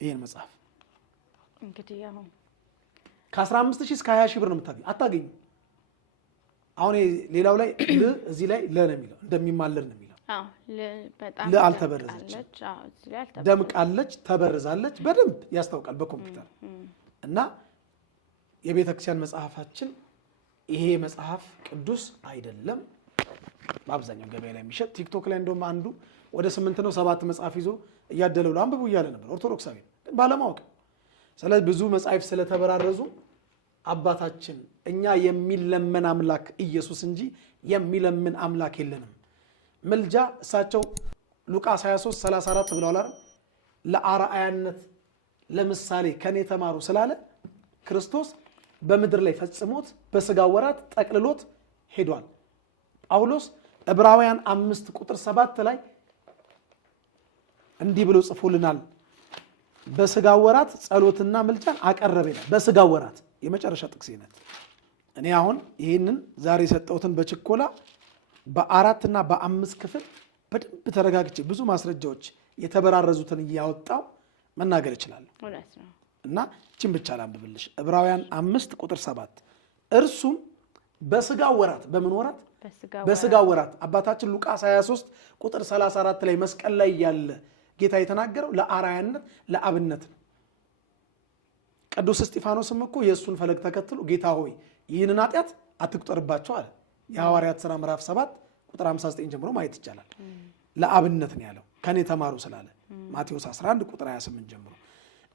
ይሄን መጽሐፍ። እንግዲህ አሁን ከ15 ሺህ እስከ 20 ሺህ ብር ነው የምታገኙ። አታገኙ። አሁን ሌላው ላይ እዚህ ላይ ለ ነው የሚለው እንደሚማለድ ነው የሚለው። በጣም አልተበረዘችም። ደምቃለች፣ ተበርዛለች። በደንብ ያስታውቃል በኮምፒውተር እና የቤተክርስቲያን መጽሐፋችን ይሄ መጽሐፍ ቅዱስ አይደለም። በአብዛኛው ገበያ ላይ የሚሸጥ ቲክቶክ ላይ እንደውም አንዱ ወደ 8 ነው 7 መጽሐፍ ይዞ እያደለው አንብቡ እያለ ነበር። ኦርቶዶክሳዊ ግን ባለማወቅ። ስለዚህ ብዙ መጽሐፍ ስለተበራረዙ አባታችን እኛ የሚለመን አምላክ ኢየሱስ እንጂ የሚለምን አምላክ የለንም። ምልጃ እሳቸው ሉቃስ 23:34 ብለዋል አይደል? ለአርአያነት ለምሳሌ ከኔ ተማሩ ስላለ ክርስቶስ በምድር ላይ ፈጽሞት በስጋ ወራት ጠቅልሎት ሄዷል። ጳውሎስ ዕብራውያን 5:7 ላይ እንዲህ ብሎ ጽፎልናል። በስጋ ወራት ጸሎትና ምልጃን አቀረበ ይላል። በስጋ ወራት የመጨረሻ ጥቅስ ይነት። እኔ አሁን ይህንን ዛሬ የሰጠሁትን በችኮላ በ4 እና በ5 ክፍል በደንብ ተረጋግቼ ብዙ ማስረጃዎች የተበራረዙትን እያወጣው መናገር እችላለሁ እና እቺን ብቻ ላንብብልሽ። ዕብራውያን 5:7 እርሱም በስጋ ወራት በምን ወራት? በስጋ ወራት አባታችን ሉቃስ 23 ቁጥር 34 ላይ መስቀል ላይ ያለ ጌታ የተናገረው ለአራያነት ለአብነት ነው። ቅዱስ እስጢፋኖስም እኮ የእሱን ፈለግ ተከትሎ ጌታ ሆይ ይህንን ኃጢአት አትቁጠርባቸው አለ። የሐዋርያት ሥራ ምዕራፍ 7 ቁጥር 59 ጀምሮ ማየት ይቻላል። ለአብነት ነው ያለው ከኔ ተማሩ ስላለ ማቴዎስ 11 ቁጥር 28 ጀምሮ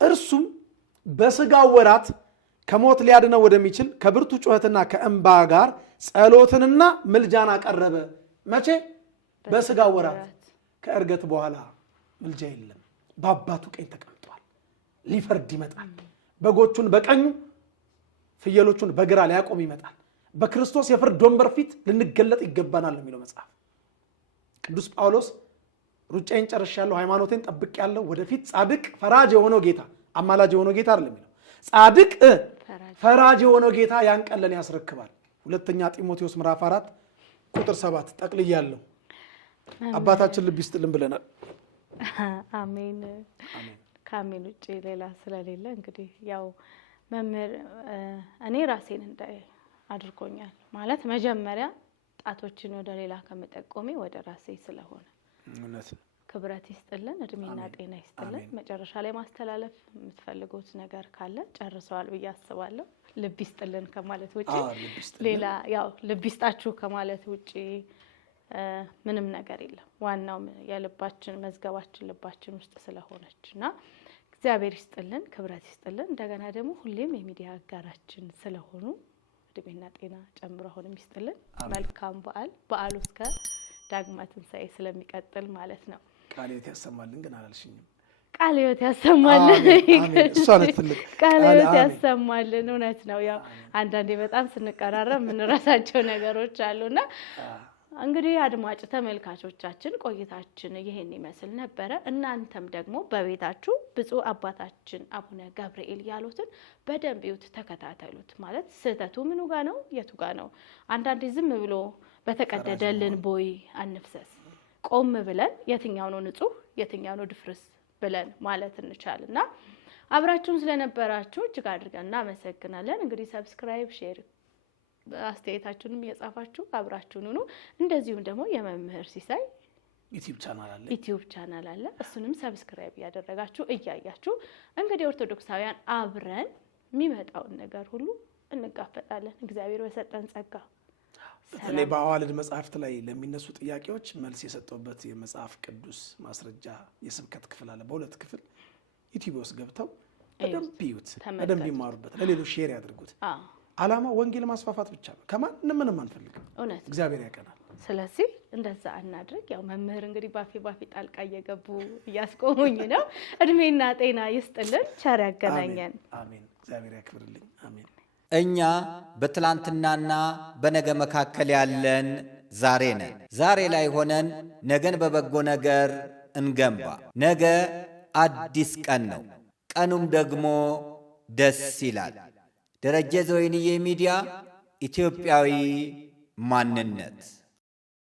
እርሱም በስጋ ወራት ከሞት ሊያድነው ወደሚችል ከብርቱ ጩኸትና ከእንባ ጋር ጸሎትንና ምልጃን አቀረበ። መቼ? በስጋ ወራት። ከእርገት በኋላ ምልጃ የለም። በአባቱ ቀኝ ተቀምጧል። ሊፈርድ ይመጣል። በጎቹን በቀኙ ፍየሎቹን በግራ ሊያቆም ይመጣል። በክርስቶስ የፍርድ ወንበር ፊት ልንገለጥ ይገባናል የሚለው መጽሐፍ። ቅዱስ ጳውሎስ ሩጫዬን ጨርሻለሁ፣ ሃይማኖቴን ጠብቄያለሁ፣ ወደፊት ጻድቅ ፈራጅ የሆነው ጌታ አማላጅ የሆነው ጌታ አይደለም የሚለው ጻድቅ ፈራጅ የሆነው ጌታ ያን ቀን ለኔ ያስረክባል። ሁለተኛ ጢሞቴዎስ ምዕራፍ 4 ቁጥር 7 ጠቅልያለሁ። አባታችን ልብ ይስጥልን ብለናል። አሜን። ከአሜን ውጭ ሌላ ስለሌለ እንግዲህ ያው መምህር እኔ ራሴን እንዳይ አድርጎኛል ማለት መጀመሪያ ጣቶችን ወደ ሌላ ከመጠቆሜ ወደ ራሴ ስለሆነ እውነት ክብረት ይስጥልን፣ እድሜና ጤና ይስጥልን። መጨረሻ ላይ ማስተላለፍ የምትፈልጉት ነገር ካለ ጨርሰዋል ብዬ አስባለሁ። ልብ ይስጥልን ከማለት ውጪ ሌላ ያው ልብ ይስጣችሁ ከማለት ውጪ ምንም ነገር የለም። ዋናው የልባችን መዝገባችን ልባችን ውስጥ ስለሆነችና እግዚአብሔር ይስጥልን፣ ክብረት ይስጥልን። እንደገና ደግሞ ሁሌም የሚዲያ አጋራችን ስለሆኑ እድሜና ጤና ጨምሮ አሁንም ይስጥልን። መልካም በዓሉ እስከ ዳግማ ትንሣኤ ስለሚቀጥል ማለት ነው። ቃለ ሕይወት ያሰማልን ግን አላልሽኝም። ቃለ ሕይወት ያሰማልን። እሷ ነች ትልቅ ቃለ ሕይወት ያሰማልን። እውነት ነው። ያው አንዳንዴ በጣም ስንቀራረብ የምንረሳቸው ነገሮች አሉና እንግዲህ አድማጭ ተመልካቾቻችን ቆይታችን ይሄን ይመስል ነበረ። እናንተም ደግሞ በቤታችሁ ብፁዕ አባታችን አቡነ ገብርኤል ያሉትን በደንብ ይዩት፣ ተከታተሉት። ማለት ስህተቱ ምኑ ጋ ነው የቱ ጋ ነው? አንዳንዴ ዝም ብሎ በተቀደደልን ቦይ አንፍሰስ። ቆም ብለን የትኛው ነው ንጹህ የትኛው ነው ድፍርስ ብለን ማለት እንቻልና አብራችሁን ስለነበራችሁ እጅግ አድርገን እናመሰግናለን። እንግዲህ ሰብስክራይብ፣ ሼር አስተያየታችሁንም እየጻፋችሁ አብራችሁን ሁኑ። እንደዚሁም ደግሞ የመምህር ሲሳይ ዩቲዩብ ቻናል አለ። እሱንም ሰብስክራይብ ያደረጋችሁ እያያችሁ እንግዲህ ኦርቶዶክሳውያን አብረን የሚመጣውን ነገር ሁሉ እንጋፈጣለን። እግዚአብሔር በሰጠን ጸጋ በተለይ በአዋልድ መጽሐፍት ላይ ለሚነሱ ጥያቄዎች መልስ የሰጠውበት የመጽሐፍ ቅዱስ ማስረጃ የስብከት ክፍል አለ። በሁለት ክፍል ዩቲዩብ ውስጥ ገብተው በደንብ ይዩት፣ በደንብ ይማሩበት፣ ለሌሎች ሼር ያድርጉት። ዓላማው ወንጌል ማስፋፋት ብቻ ነው። ከማንም ምንም አንፈልግም። እውነት እግዚአብሔር ያቀናል። ስለዚህ እንደዛ እናድርግ። ያው መምህር እንግዲህ ባፊ ጣልቃ እየገቡ እያስቆሙኝ ነው። እድሜና ጤና ይስጥልን፣ ቸር ያገናኘን። አሜን። እግዚአብሔር ያክብርልኝ። አሜን። እኛ በትላንትናና በነገ መካከል ያለን ዛሬ ነን። ዛሬ ላይ ሆነን ነገን በበጎ ነገር እንገንባ። ነገ አዲስ ቀን ነው፣ ቀኑም ደግሞ ደስ ይላል። ደረጀ ዘወይንዬ ሚዲያ ኢትዮጵያዊ ማንነት